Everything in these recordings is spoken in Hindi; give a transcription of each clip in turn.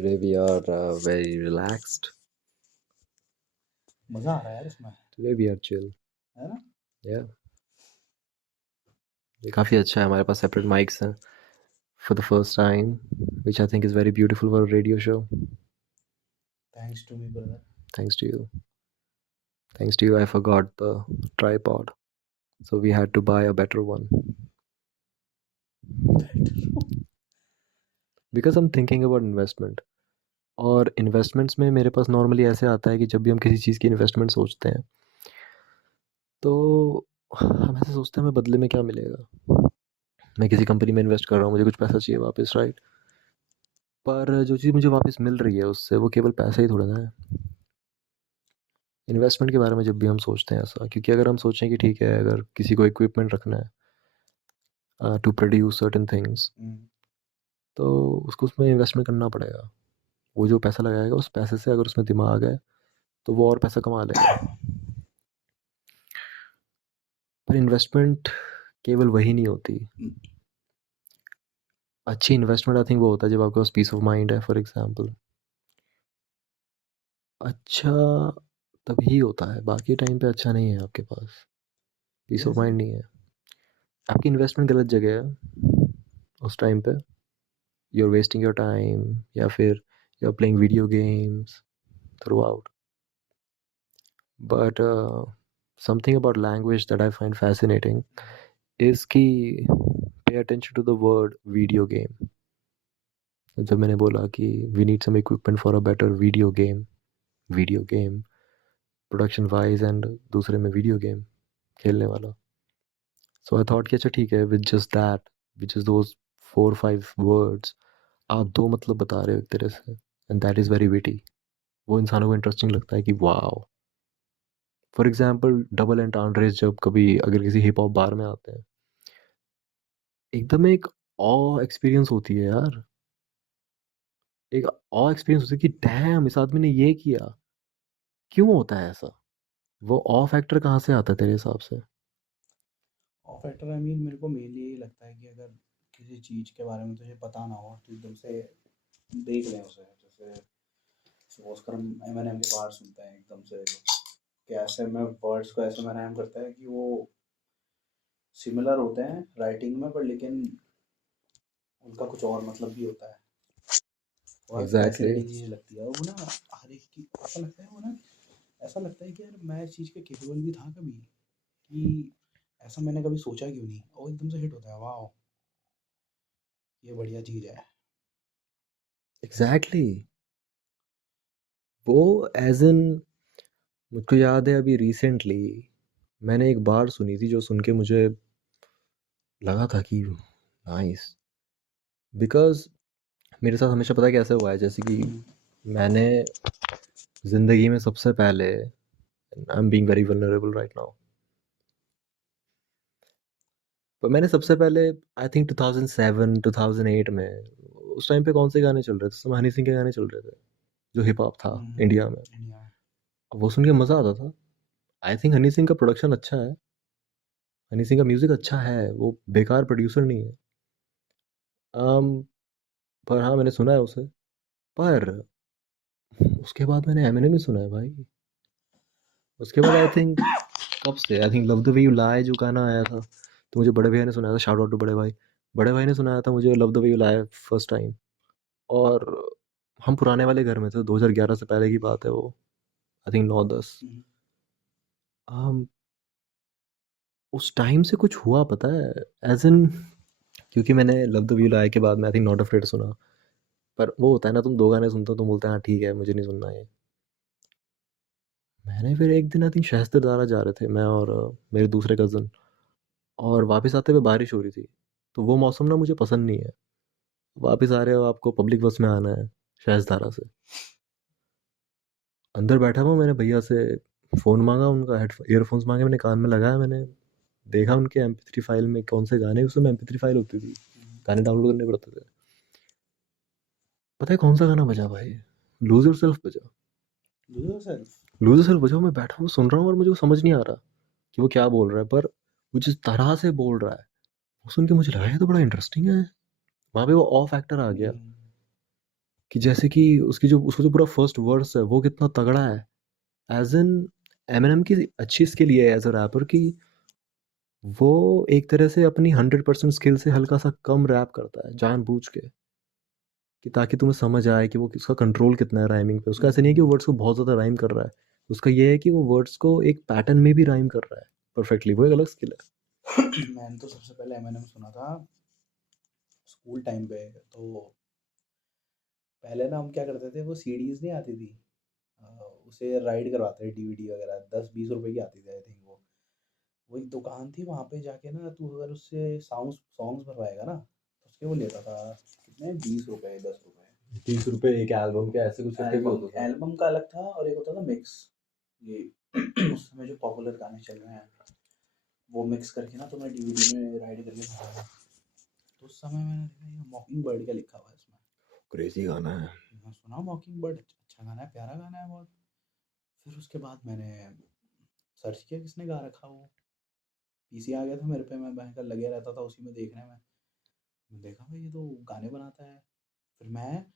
Today we are very relaxed. मजा आ रहा है यार इसमें, Today we are chill. है ना? Yeah. ये काफ़ी अच्छा है, हमारे पास सेपरेट माइक्स हैं for the first time, which I think is very beautiful for a radio show. Thanks to me brother. Thanks to you. Thanks to you, I forgot the tripod. So we had to buy a better one. Because I'm thinking about investment. और इन्वेस्टमेंट्स में मेरे पास नॉर्मली ऐसे आता है कि जब भी हम किसी चीज़ की इन्वेस्टमेंट सोचते हैं तो हम ऐसे सोचते हैं हमें बदले में क्या मिलेगा। मैं किसी कंपनी में इन्वेस्ट कर रहा हूँ, मुझे कुछ पैसा चाहिए वापस, राइट? पर जो चीज़ मुझे वापस मिल रही है उससे, वो केवल पैसा ही थोड़ा ना है। इन्वेस्टमेंट के बारे में जब भी हम सोचते हैं ऐसा, क्योंकि अगर हम सोचें कि ठीक है, अगर किसी को इक्विपमेंट रखना है टू प्रोड्यूस सर्टेन थिंग्स, तो उसको उसमें इन्वेस्टमेंट करना पड़ेगा। वो जो पैसा लगाएगा उस पैसे से अगर उसमें दिमाग है तो वो और पैसा कमा लेगा। पर इन्वेस्टमेंट केवल वही नहीं होती। अच्छी इन्वेस्टमेंट आई थिंक वो होता है जब आपके पास पीस ऑफ माइंड है। फॉर एग्जांपल, अच्छा तभी होता है, बाकी टाइम पे अच्छा नहीं है आपके पास, पीस ऑफ जैसे माइंड नहीं है, आपकी इन्वेस्टमेंट गलत जगह है उस टाइम पे। You are wasting your time, या फिर you are playing video games throughout. But something about language that I find fascinating is कि pay attention to the word video game. जब मैंने बोला कि we need some equipment for a better video game production wise, and दूसरे में वीडियो गेम खेलने वाला। सो आई थॉट कि अच्छा ठीक है, with just that, which is those 4-5 words, आप दो मतलब बता रहे हो एक तरह से, and that is very witty. वो इंसानों को इंटरेस्टिंग लगता है कि वाओ। फॉर एग्जाम्पल, डबल एंटांड्रेस जब कभी अगर किसी हिप हॉप बार में आते हैं, एकदम एक ऑ एक्सपीरियंस होती है यार। एक ऑ एक्सपीरियंस होती है कि डैम, इस आदमी ने ये किया। क्यों होता है ऐसा? वो ऑ फैक्टर कहाँ से आता है तेरे हिसाब से? ऑफ फैक्टर, आई मीन मेरे को मेनली यही लगता है कि अगर किसी चीज़ के बारे में तुझे पता ना हो तो एकदम से देख लें उसे। जैसे सपोज कर हम एम के बाहर सुनते हैं एकदम से, कैसे में वर्ड्स को ऐसे मैंने करता है कि वो सिमिलर होते हैं राइटिंग में, पर लेकिन उनका कुछ और मतलब भी होता है। और एग्जैक्टली। फैसिनेटिंग चीज़ लगती है वो ना, हर एक की ऐसा लगता है वो ना, ऐसा लगता है कि यार मैं इस चीज़ के केपेबल भी था कभी, कि ऐसा मैंने कभी सोचा क्यों नहीं, और एकदम से हिट होता है, वाह ये बढ़िया चीज़ है। एग्जैक्टली। वो एज इन, मुझको याद है अभी रिसेंटली मैंने एक बार सुनी थी जो सुन के मुझे लगा था कि नाइस। बिकॉज मेरे साथ हमेशा पता है कैसे हुआ है, जैसे कि मैंने ज़िंदगी में सबसे पहले, I am being very vulnerable right now, पर मैंने सबसे पहले आई थिंक 2007 2008 में, उस टाइम पे कौन से गाने चल रहे थे? उस समय हनी सिंह के गाने चल रहे थे, जो हिप हॉप था इंडिया में। इंडिया में। अब वो सुन के मज़ा आता था। आई थिंक हनी सिंह का प्रोडक्शन अच्छा है, हनी सिंह का म्यूज़िक अच्छा है, वो बेकार प्रोड्यूसर नहीं है। um, पर हाँ, मैंने सुना है उसे। पर उसके बाद मैंने एमिनेम ही सुना है भाई। उसके बाद आई थिंक, कब से, I think love the way you lie जो गाना आया था, तो मुझे बड़े भैया ने सुनाया था। शाउट आउट टू बड़े भाई। बड़े भाई ने सुनाया था मुझे love the way you lie first time. और हम पुराने वाले घर में थे, 2011 से पहले की बात है वो, आई थिंक 9-10। um, उस टाइम से कुछ हुआ पता है, एज इन, क्योंकि मैंने love the way you lie के बाद मैं आई थिंक नॉट अफ्रेड सुना। पर वो होता है ना, तुम दो गाने सुनते हो, तुम बोलते हैं हाँ ठीक है, मुझे नहीं सुनना ये। मैंने फिर एक दिन आई थिंक शाहिस्तेदारा जा रहे थे मैं और मेरे दूसरे कज़न, और वापस आते हुए बारिश हो रही थी। तो वो मौसम ना मुझे पसंद नहीं है। वापस आ रहे हो, आपको पब्लिक बस में आना है शाहिस्तेदारा से, अंदर बैठा हुआ मैंने भैया से फ़ोन मांगा, उनका हेड ईयरफोन्स मांगे, मैंने कान में लगाया, मैंने देखा उनके MP3 फाइल में कौन से गाने, उस समय MP3 फाइल होती थी, गाने डाउनलोड करने पड़ते थे। पता है कौन सा गाना बजा भाई? लूज योर सेल्फ बजा। Loser self. Lose your self बजा। मैं बैठा हूँ सुन रहा हूँ और मुझे वो समझ नहीं आ रहा कि वो क्या बोल रहा है, पर वो जिस तरह से बोल रहा है वो सुन के मुझे लगा ये तो बड़ा इंटरेस्टिंग है। वहाँ पे वो ऑफ एक्टर आ गया। कि जैसे कि उसका जो पूरा फर्स्ट वर्स है वो कितना तगड़ा है। एज एन एमिनेम की अच्छी स्किल ये है एज अ रैपर कि वो एक तरह से अपनी 100% स्किल से हल्का सा कम रैप करता है जानबूझ के, कि ताकि तुम्हें समझ आए कि वो उसका कंट्रोल कितना है राइमिंग पे। उसका ऐसा नहीं है कि वो वर्ड्स को बहुत ज़्यादा राइम कर रहा है, उसका ये है कि वो वर्ड्स को एक पैटर्न में भी राइम कर रहा है परफेक्टली, वो एक अलग स्किल है। मैंने तो सबसे पहले एमएनएम सुना था स्कूल टाइम पे। तो पहले ना हम क्या करते थे, वो सीडीज नहीं आती थी, अ, उसे राइड करवाते थे, डीवीडी वगैरह 10-20 रुपए की आती थी आई थिंक। वो एक दुकान थी, वहाँ पे जाके ना तू अगर उससे सॉन्ग्स भरवाएगा ना तो उसके वो लेता था कितने, 20 रुपए 10 रुपए। 30 रुपए एक एल्बम के ऐसे कुछ करके भी एल्बम होता था। एल्बम का अलग था और एक होता था मिक्स। ये उस समय जो पॉपुलर गाने चल रहे हैं वो मिक्स करके ना तुम्हें डीवीडी में राइड करके भरवाएगा। तो उस समय मैंने देखा ये मॉकिंग बर्ड का लिखा हुआ है इसमें। क्रेजी गाना है। मैं सुना मॉकिंग बर्ड, अच्छा गाना है, प्यारा गाना है बहुत। फिर उसके बाद मैंने सर्च किया किसने गा रखा वो। पीसी आ गया था मेरे पे, मैं भयंकर लगे रहता था उसी में देखने में। मैंने देखा भाई ये तो गाने बनाता है। फिर मैं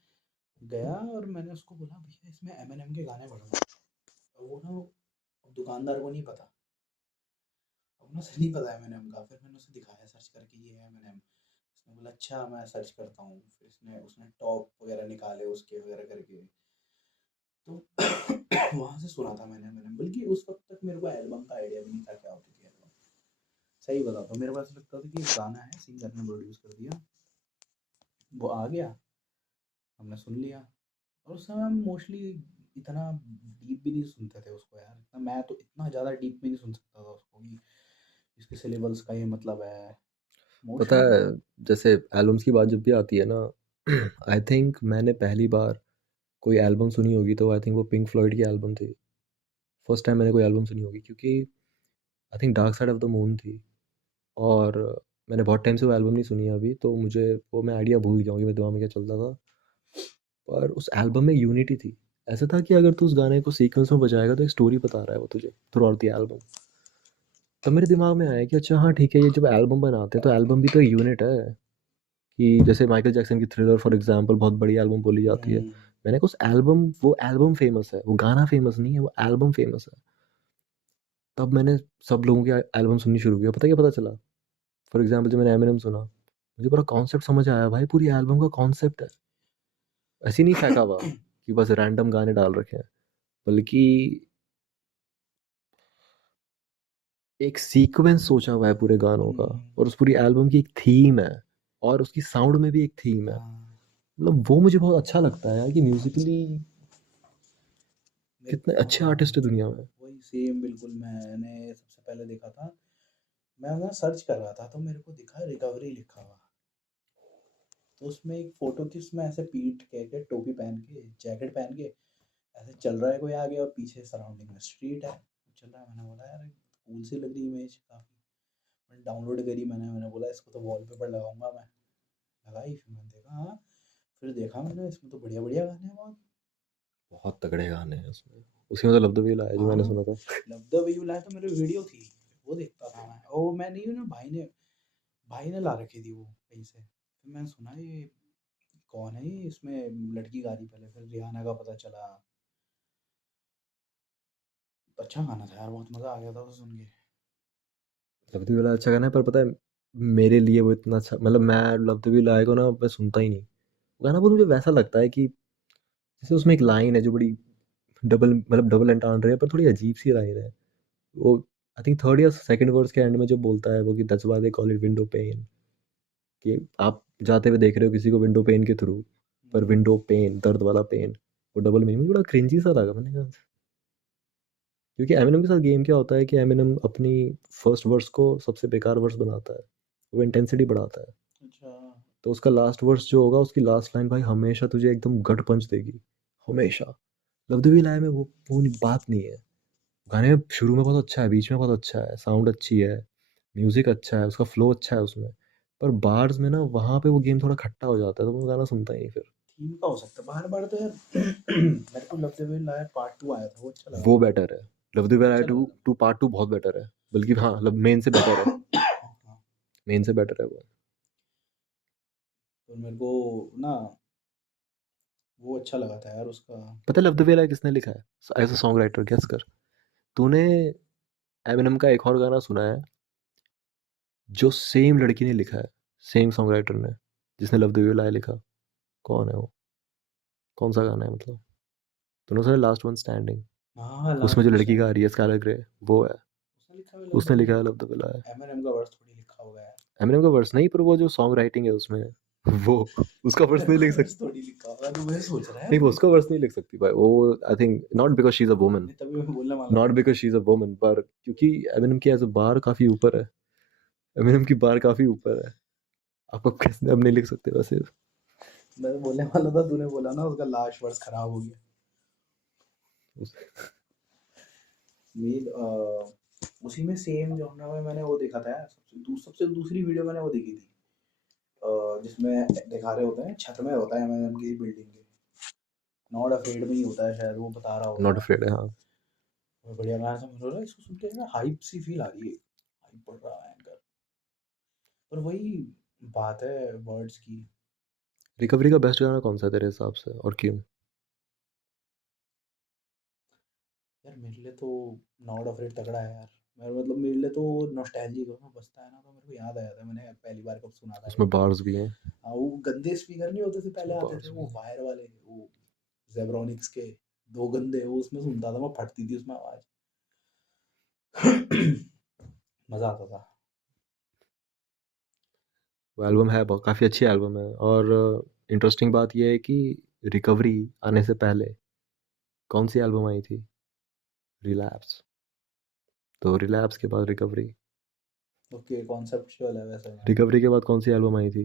गया और मैंने उसको बोला भैया इसमें एमएनएम के गाने भरवा। और वो ना दुकानदार को नहीं पता, अब ना उसे नहीं पता एमएनएम का। फिर मैंने उसे दिखाया सर्च करके ये है एमएनएम। उसने बोला अच्छा मैं सर्च करता हूँ। फिर इसने उसने टॉप वगैरह निकाले उसके वगैरह करके। तो वहाँ से सुना था मैंने एमएनएम, बल्कि उस वक्त तक मेरे को एल्बम का आइडिया भी नहीं था क्या होती थी एल्बम। सही बताता हूँ, मेरे पास लगता था कि एक गाना है सिंगर ने प्रोड्यूस कर दिया, वो आ गया, हमने सुन लिया। और उस समय हम मोस्टली इतना डीप भी नहीं सुनते थे उसको यार, इतना मैं तो इतना ज़्यादा डीप भी नहीं सुन सकता था उसको कि इसके सिलेबल्स का ये मतलब है पता मोस्टली। है, जैसे एल्बम्स की बात जब भी आती है ना, आई थिंक मैंने पहली बार कोई एल्बम सुनी होगी तो आई थिंक वो पिंक फ्लॉयड की एल्बम थी। फर्स्ट टाइम मैंने कोई एल्बम सुनी होगी, क्योंकि I think dark side of the moon थी। और मैंने बहुत टाइम से वो एल्बम नहीं सुनी है अभी, तो मुझे वो मैं आइडिया भूल गया हूँ कि मेरे दिमाग में क्या चलता था। पर उस एल्बम में यूनिटी थी। ऐसा था कि अगर तू उस गाने को सीक्वेंस में बजाएगा तो एक स्टोरी बता रहा है वो तुझे थ्रू आउट द एल्बम। तब मेरे दिमाग में आया कि अच्छा हाँ ठीक है, ये जब एल्बम बनाते हैं तो एल्बम भी तो यूनिट है। कि जैसे माइकल जैक्सन की थ्रिलर फॉर एग्जांपल बहुत बड़ी एल्बम बोली जाती है। मैंने कहा उस एल्बम, वो एल्बम फेमस है, वो गाना फेमस नहीं है, वो एल्बम फेमस है। तब मैंने सब लोगों की एल्बम सुननी शुरू किया। पता क्या पता चला? फॉर एग्जांपल जब मैंने एमिनेम सुना, मुझे पूरा कॉन्सेप्ट समझ आया भाई, पूरी एल्बम का कॉन्सेप्ट है। ऐसे ही नहीं फेंका हुआ कि बस रैंडम गाने डाल रखे हैं, बल्कि एक सीक्वेंस सोचा हुआ है पूरे गानों का। और उस पूरी एल्बम की एक थीम है, और उसकी साउंड में भी एक थीम है। हाँ मतलब वो मुझे बहुत अच्छा लगता है यार, कि म्यूजिकली मेरे कितने को, अच्छे हाँ आर्टिस्ट है दुनिया में। वही सेम बिल्कुल। मैंने सबसे पहले देखा था, मैं ना सर्च कर रहा था तो मेरे को दिखा रिकवरी लिखा हुआ। तो उसमें एक फोटो थी, उसमें ऐसे पीठ के टोपी पहन के जैकेट पहन के ऐसे चल रहा है कोई आगे, और पीछे सराउंडिंग में स्ट्रीट है चल रहा है। मैंने बोला यार कूल सी लग रही इमेज काफ़ी। मैंने डाउनलोड करी, मैंने बोला इसको तो वॉलपेपर लगाऊंगा मैं। लगाई, फिर मैंने देखा हाँ, फिर देखा मैंने इसमें तो बढ़िया बढ़िया गाने हैं बहुत। बहुत तगड़े गाने हैं उसमें। उसी में तो लब द वे आया जो मैंने हाँ सुना था। लब द वे यू लाए तो मेरे वीडियो थी, वो देखता था मैं। और मैं नहीं, ना भाई ने ला रखी थी वो कहीं से। फिर मैंने सुना ये कौन है, ये इसमें लड़की गा रही पहले, फिर रिहाना का पता चला। अच्छा गाना था यार, बहुत मज़ा आ गया था उसे सुन के। लब द वे अच्छा गाना है, पर पता है मेरे लिए वो इतना अच्छा, मतलब मैं लब द वे आए को ना मैं सुनता ही नहीं। वो गाना बहुत मुझे वैसा लगता है कि जैसे उसमें एक लाइन है जो बड़ी डबल एंटांड है, पर थोड़ी अजीब सी लाइन है। वो आई थिंक थर्ड या सेकंड वर्स के एंड में जब बोलता है वो कि that's why they call it window pane, कि आप जाते हुए देख रहे हो किसी को विंडो पेन के थ्रू, पर हम्म, विंडो पेन दर्द वाला पेन, वो डबल मीनिंग। मुझे बड़ा क्रिंजी सा लगा। मैंने कहा, क्योंकि एमिनेम के साथ गेम क्या होता है कि एमिनेम अपनी फर्स्ट वर्स को सबसे बेकार वर्स बनाता है, वो इंटेंसिटी बढ़ाता है। अच्छा। तो उसका लास्ट वर्स जो होगा, उसकी लास्ट लाइन भाई हमेशा तुझे एकदम गट पंच देगी, हमेशा। लव द वे लाई में वो बात नहीं है। गाने में शुरू में बहुत अच्छा है, बीच में बहुत अच्छा है, साउंड अच्छी है, म्यूजिक अच्छा है, उसका फ्लो अच्छा है उसमें। पर बार्स में ना वहाँ पे वो गेम थोड़ा खट्टा हो जाता है, तो मैं गाना सुनता ही नहीं फिर। थीम का हो सकता है बार बार तो यार। मेरे को लब द वे लाया पार्ट 2 आया था, वो अच्छा लगा वो था। बेटर है। लव द वे अच्छा लाई लगा टू था। टू पार्ट टू बहुत बेटर है। बल्कि हाँ, मतलब मेन से बेटर है। हाँ, मेन से बेटर है वो। तो मेरे को ना वो अच्छा लगा था यार उसका। पता है लव द वे आई किसने लिखा है as a song writer, guess कर। तूने एमिनेम का एक और गाना सुना है जो सेम लड़की ने लिखा है, सेम सॉन्ग राइटर ने, जिसने लव द वे आई लिखा? कौन है वो? कौन सा गाना है मतलब? तूने सुना लास्ट वन स्टैंडिंग? हाँ, उसमें लास्ट जो वन लड़की गा स्टैंडिंग। रही है स्काइलर ग्रे, वो है। उसने लिखा है लव द उसने वे लिखा है I. Love the way I. Eminem का वर्स थोड़ी लिखा होगा यार। एमिनेम का वर्स नहीं, पर वो जो सॉन्ग राइटिंग है उसमें वो उसका वर्स एमिनेम नहीं का लिख वर्स सकती। थोड़ी लिखा होगा, तो मैं सोच रहा है नहीं, वो वो। उसका वर्स नहीं लिख सकती भाई वो। I think not because she is a woman, नहीं, तभी मैं बोलने वाला नॉट था। Because she is a woman, पर क्योंकि एमिनेम की एज अ बार काफी ऊपर है। एमिनेम की बार काफी ऊपर है। आप कैसे अब नहीं लिख सकते वैसे। मैं तो बोलने वाला था, तूने बोला ना उसका लास्ट वर्स खराब हो गया। उस- मीन उसी में सेम जॉनरा में मैंने वो देखा था यार, सबसे दूसरी वीडियो मैंने वो देखी थी, जिसमें दिखा रहे होते हैं छत में होता है एमएनएम की बिल्डिंग के, नॉट अफ्रेड में ही होता है शायद, वो बता रहा नॉट होता है। अफ्रेड है, हाँ। और बढ़िया गाना समझ रहा है, इसको सुन के ना हाइप सी फील आ रही है, हाइप पड़ रहा है एंकर। पर वही बात है वर्ड्स की। रिकवरी का बेस्ट गाना कौन सा है तेरे हिसाब से, और क्यों? यार मेरे लिए तो नॉट अफ्रेड तगड़ा है यार। मैं मतलब मेरे लिए तो नॉस्टैल्जिक हो बजता है ना, तो मेरे को याद आ जाता है मैंने पहली बार कब सुना था ये। उसमें बार्स भी हैं। हाँ, वो गंदे स्पीकर नहीं होते थे पहले, उसमें आते थे बार्स भी वो हैं। वायर वाले, वो जेब्रोनिक्स के, दो गंदे, वो उसमें सुनता था मैं, फटती थी उसमें आवाज। मजा आता था। वो एल्बम है बहुत काफ़ी अच्छी एल्बम है। और इंटरेस्टिंग बात यह है कि रिकवरी आने से पहले कौन सी एल्बम आई थी? रिलैप्स। तो रिलैप्स के बाद रिकवरी। ओके, कॉन्सेप्चुअल है वैसे में। रिकवरी के बाद कौन सी एल्बम आई थी?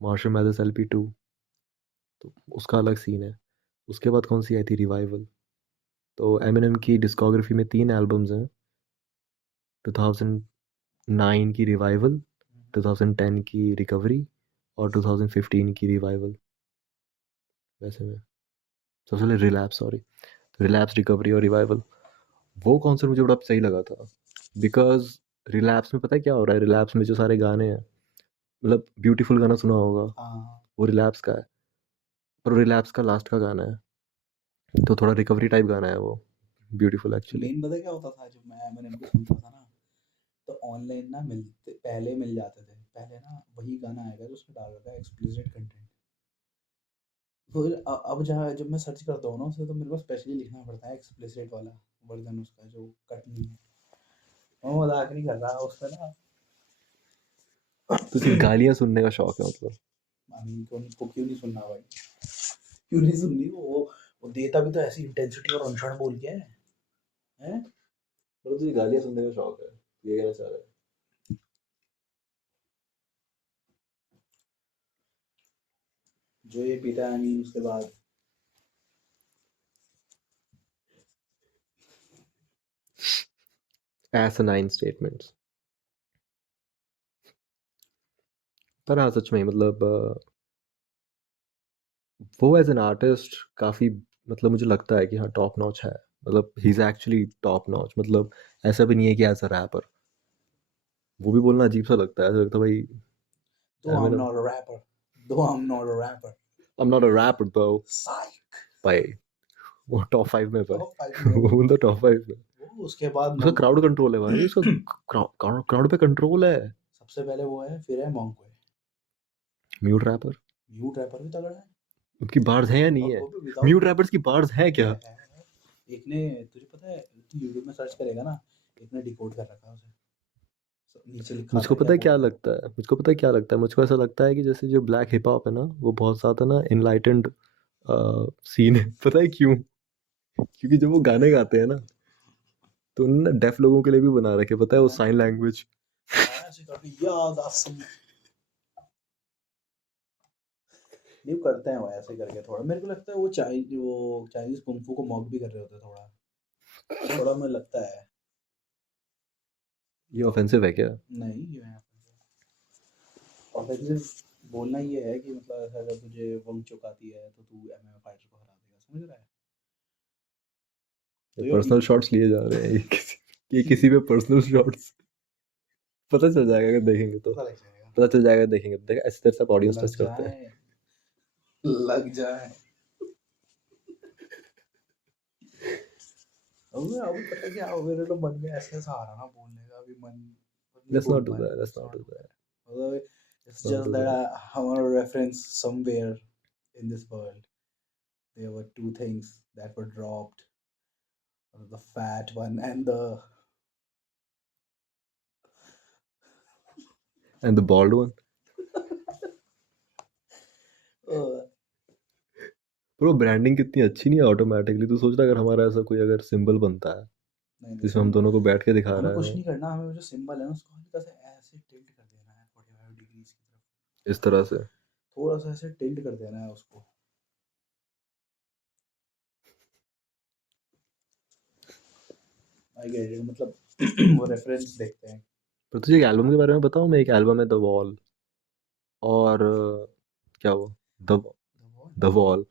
Marshall Mathers LP2। तो उसका अलग सीन है। उसके बाद कौन सी आई थी? रिवाइवल। तो एमिनेम की डिस्कोग्राफी में 3 एल्बम्स हैं। 2009 की रिवाइवल, 2010 की रिकवरी, और 2015 की रिवाइवल। वैसे में सबसे पहले रिलैप्स, सॉरी, रिलैप्स, रिकवरी और रिवाइवल। वो कॉन्सर्ट मुझे बड़ा सही लगा था, बिकॉज रिलैप्स में पता है क्या हो रहा है? रिलैप्स में जो सारे गाने हैं, मतलब ब्यूटीफुल गाना सुना होगा, हाँ, वो रिलैप्स का है, पर रिलैप्स का लास्ट का गाना है, तो थोड़ा रिकवरी टाइप गाना है वो, ब्यूटीफुल एक्चुअली। मेन पता है क्या होता था जब मैं एमिनेम को सुनता था ना, तो ऑनलाइन ना मिलते पहले मिल जाते थे पहले ना, वही गाना आएगा जो उसमें डाल रखा है एक्सप्लिसिट कंटेंट। फिर अब जहाँ जब मैं सर्च करता हूँ ना उसे, तो मेरे को स्पेशली लिखना पड़ता है एक्सप्लिसिट वाला वर्जन उसका, जो कट नहीं है। मैं मजाक नहीं कर रहा उसका ना। तुझे गालियाँ सुनने का शौक है मतलब? मानी को क्यों नहीं सुनना भाई, क्यों नहीं सुननी? वो देता भी तो ऐसी इंटेंसिटी और अनशन बोल के है। मतलब तुझे गालियाँ सुनने का शौक है, ये कहना चाह रहा है? जो ये पीता है, आई मीन उसके बाद। एसिनाइन स्टेटमेंट्स। पर हाँ, सच में मतलब वो एज एन आर्टिस्ट काफ़ी, मतलब मुझे लगता है कि हाँ टॉप नॉच है। मतलब he is actually top notch. मतलब ऐसा भी नहीं है कि एज अ रैपर, वो भी बोलना अजीब सा लगता है, ऐसा लगता है भाई। Though I I'm mean, not a rapper, though I am not a rapper. I am not a rapper bro. Psych. भाई वो टॉप 5 में भाई। टॉप 5 में है वो। वो तो टॉप 5 में। वो उसके बाद उसका मंक। क्राउड कंट्रोल है भाई, उसका क्राउड पे कंट्रोल है। सबसे पहले वो है, फिर है मंक है। Mute wrapper. म्यूट रैपर भी तगड़ा है। उनकी बार्स हैं या नहीं और है? वो भी विदाउट। म्यूट रैपर्स की बार्स हैं क्या? है। एक ने, तुझे पता है, तू यूट्यूब में सर्च करेगा ना, एक ने डिकोड कर रखा है उसे, नीचे लिखा आता मुझको है क्या पता है बोल क्या रहा है वो। लगता है, मुझको पता है क्या लगता है, मुझको ऐसा लगता है कि जैसे जो ब्लैक हिप हॉप है ना, वो बहुत ज़्यादा ना इनलाइटेंड सीन है। पता है क्यों? क्योंकि जब वो गाने गाते हैं ना, तो उन्होंने ना डेफ लोगों के लिए भी बना रखे, पता है, वो साइन लैंग्वेज। हाँ, ऐसे करके याद आसम। नहीं, वो करते हैं वो ऐसे करके थोड़ा, मेरे को लगता है वो चाइनीज कुंफू को मॉक भी कर रहे होते हैं थोड़ा, थोड़ा मुझे लगता है। ये ऑफेंसिव है क्या? नहीं, ये ऑफेंसिव बोलना ये है कि मतलब ऐसा अगर तुझे वंग चुक आती है तो तू एमएमए फाइटर को हरा देगा, समझ रहा है? तो पर्सनल शॉट्स लिए जा रहे हैं ये किसी पे पर्सनल शॉट्स। पता चल जाएगा अगर देखेंगे तो। पता लग जाएगा। पता चल जाएगा देखेंगे तो। देखा ऐसे तेरे साथ ऑडियंस लग टच करते हैं। जाए, लग जाए। अभी पता है क्या, मेरे तो मन में ऐसा ऐसा आ रहा ना बोलने का, अभी मन नहीं Let's बोल not do पा रहा that. हूँ, Let's let's not not do do that. that. मतलब it's Let's not just do that that. I want to reference somewhere in this world there were two things that were dropped, the fat one and the And the bald one. uh, bro branding कितनी अच्छी नहीं है ऑटोमेटिकली। तू सोच रहा अगर हमारा ऐसा कोई अगर सिंबल बनता है नहीं नहीं जिसमें हम सुन, दोनों को बैठ के दिखा हमें रहा कुछ है नहीं करना, हमें जो सिंबल है ना उसको हल्का सा ऐसे टिल्ट कर देना है 45 डिग्रीज की तरफ, इस तरह से। थोड़ा सा ऐसे टिल्ट कर देना है उसको। आई गेट इट, मतलब वो रेफरेंस देखते हैं। पर तुझे एक एल्बम के बारे में बताऊं मैं। एक एल्बम है द वॉल और क्या वो द द वॉल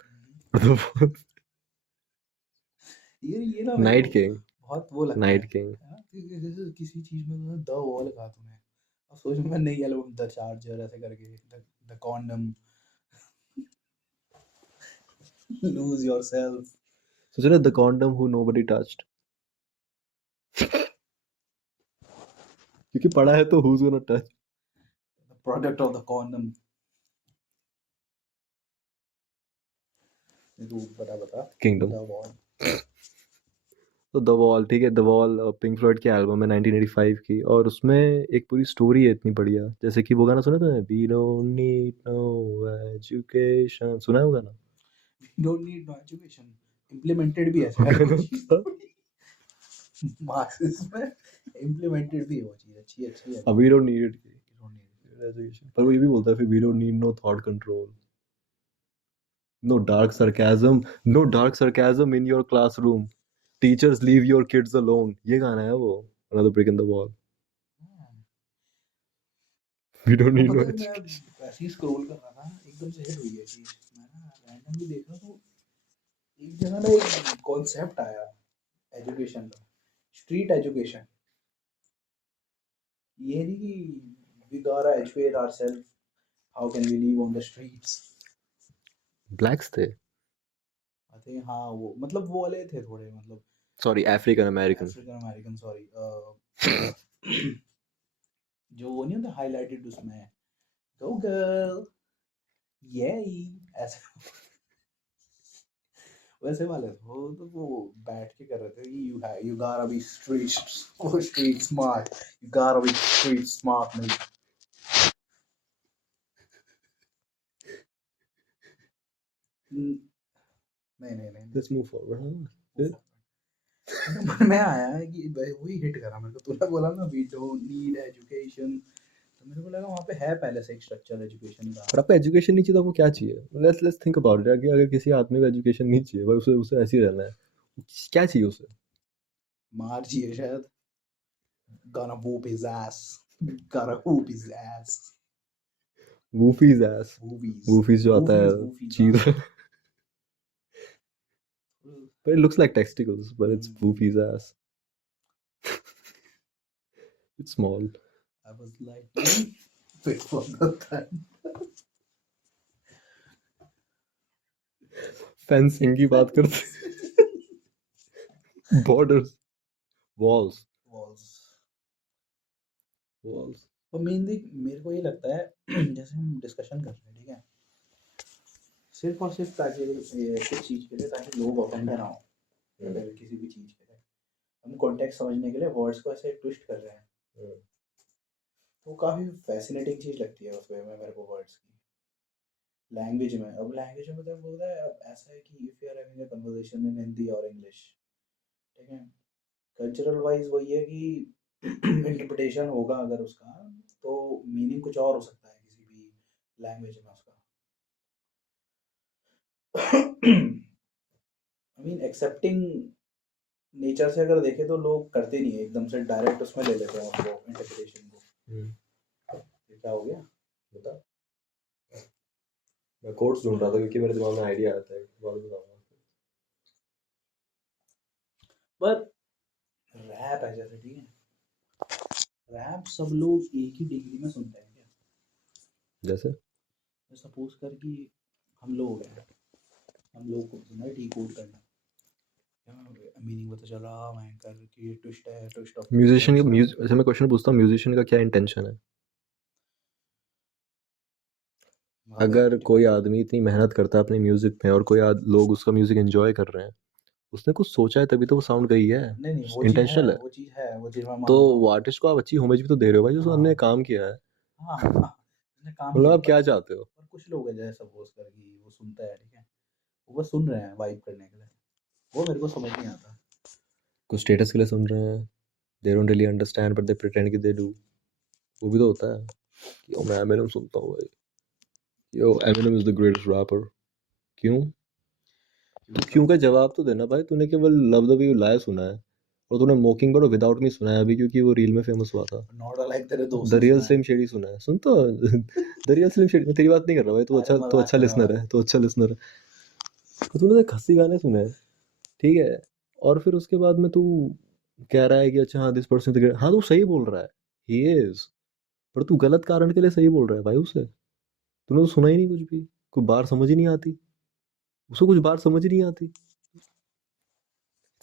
ये ना मेरे को नाइट किंग। बहुत वो लगता नाइट है किंग। हाँ, किसी चीज में तुमने द वॉल कहा तूने, अब सोच मैं नई एल्बम द चार्जर ऐसे करके द कॉन्डम, लूज योरसेल्फ, सोच रहा the condom who nobody touched. क्योंकि पढ़ा है तो whose gonna touch. The product of the condom. तू बता बता। किंगडम। The wall. तो द वॉल ठीक है। द वॉल पिंक फ्लॉयड की एल्बम है 1985 की और उसमें एक पूरी स्टोरी है इतनी बढ़िया। जैसे कि वो गाना सुना तूने we don't need no education. सुना है वो गाना? We don't need no education, implemented भी है वो शायद वो गाना चीज था मार्क्सिस में इम्प्लीमेंटेड भी है वो चीज, अच्छी अच्छी है। We don't need You don't need it. एजुकेशन। पर वो ये भी बोलता है फिर we don't need no thought control no dark sarcasm no dark sarcasm in your classroom teachers leave your kids alone. ये गाना है वो another brick in the wall. हाँ, वी मेरे डोंट को नीड नो पता है, मैं एजुकेशन। ऐसे ही स्क्रॉल कर रहा था, एकदम से हिट हुई है चीज, मैं ना रैंडमली देख रहा तो एक जगह ना एक कॉन्सेप्ट आया एजुकेशन का, स्ट्रीट एजुकेशन। ये नहीं कि we gotta educate ourselves, how can we live on the streets। Blacks थे। आई थिंक हाँ, वो मतलब वो वाले थे थोड़े, मतलब sorry African American. African American, sorry जो वो नहीं होता हाईलाइटेड उसमें, गो गर्ल, ये ऐसे वैसे वाले थे वो, तो वो बैठ के कर रहे थे कि you gotta be street smart, you gotta be street smart mate। नहीं नहीं नहीं लेट्स मूव फॉरवर्ड। नहीं, मेरे मन में आया है कि वही हिट करा मेरे को, तूने बोला ना वी डोंट नीड एजुकेशन, तो मेरे को लगा वहाँ पे है पहले से एक स्ट्रक्चर एजुकेशन का। पर आपको एजुकेशन नहीं चाहिए तो आपको क्या चाहिए? Let's think about it. अगर किसी आदमी को एजुकेशन नहीं चाहिए भाई उसे उसे ऐसे ही रहना है। क्या चाहिए उसे? मार चाहिए शायद, gonna whoop his ass, gotta whoop his ass। Whoopies ass. Whoopies, whoopies जो आता है whoopies चीज। हाँ। but it looks like testicles but it's woofies ass. It's small. I was like, wait for the time। Fencing की बात करते। Borders walls Walls। वॉल्स। तो मेनली मेरे को ये लगता है जैसे हम डिस्कशन कर रहे हैं, ठीक है, सिर्फ और सिर्फ ताकि किस चीज़ के लिए, ताकि लोग ऑफेंड ना हो अगर किसी भी चीज़ के लिए, हम कॉन्टेक्स्ट समझने के लिए वर्ड्स को ऐसे ट्विस्ट कर रहे हैं, तो काफ़ी फैसिनेटिंग चीज़ लगती है उस वे में मेरे को वर्ड्स की, लैंग्वेज में। अब लैंग्वेज में मतलब बोलता है, अब ऐसा है कि if you are having a conversation in Hindi और इंग्लिश, ठीक है, कल्चरल वाइज वही है कि इंटरप्रिटेशन होगा अगर उसका, तो मीनिंग कुछ और हो सकता है किसी भी लैंग्वेज में उसका। आई मीन एक्सेप्टिंग नेचर से अगर देखें तो लोग करते नहीं है, एकदम से डायरेक्ट उसमें ले लेते हैं उसको, इंटरप्रिटेशन को। ये क्या हो गया बता? मैं कोट्स ढूंढ रहा था क्योंकि मेरे दिमाग में आइडिया आता है बाद में बताऊंगा। पर रैप है जैसे, ठीक है, रैप सब लोग एक ही डिग्री में सुनते हैं क्या? जैसे सपोज कर कि हम लोग हैं, हम लोग को सुना है डी कोड करना, मीनिंग पता चला, भयंकर कि ये ट्विस्ट है, twist of the musician universe है। ऐसे मैं क्वेश्चन पूछता हूँ, म्यूजिशियन का क्या इंटेंशन है? ज़्यादा अगर हिट कोई करना। आदमी इतनी मेहनत करता है अपने म्यूजिक में और कोई लोग उसका म्यूजिक एंजॉय कर रहे हैं, उसने कुछ सोचा है तभी तो वो साउंड गई है, नहीं, नहीं, वो चीज़ है, इंटेंशनल है। वो चीज़ है, वो चीज़ मैं तो मानता वो हूँ। आर्टिस्ट को आप अच्छी होमेज भी तो दे रहे हो भाई, उसने हाँ, काम किया है। हाँ, हाँ, उसने काम मतलब किया आप क्या चाहते हो? पर कुछ लोग हैं जैसे सपोज़ कर कि वो सुनता है, ठीक है? वो बस सुन रहे हैं वाइब करने के लिए, वो मेरे को समझ नहीं आता। कुछ स्टेटस के लिए सुन रहे हैं, they don't really understand but they pretend कि दे डू। वो भी तो होता है कि ओ मैं एमिनेम सुनता हूँ भाई, yo Eminem is the greatest rapper. क्यों? तो क्योंकि क्यों सब का जवाब तो देना भाई। तूने केवल love the way you lie सुना है और तूने मोकिंग बर्ड विदाउट मी सुना है अभी, क्योंकि वो रील में फेमस हुआ था। नॉट अलाइक तेरे दोस्त द ने रियल सुना है। स्लिम शेडी सुना है? सुन तो द रियल स्लिम शेडी, मैं तेरी बात नहीं कर रहा भाई, अरे तू मज़ाक अच्छा कर रहा हूँ लिसनर भाई। है, तू अच्छा लिसनर है। तो तूने तो खस्सी गाने सुने हैं, ठीक है, और फिर उसके बाद में तू कह रहा है कि अच्छा हाँ दिस पर्सन, हाँ तू सही बोल रहा है, ही इज, पर तू गलत कारण के लिए सही बोल रहा है भाई उसे। तूने तो सुना ही नहीं कुछ भी, कोई बात समझ ही नहीं आती, उसको कुछ बात समझ ही नहीं आती। It's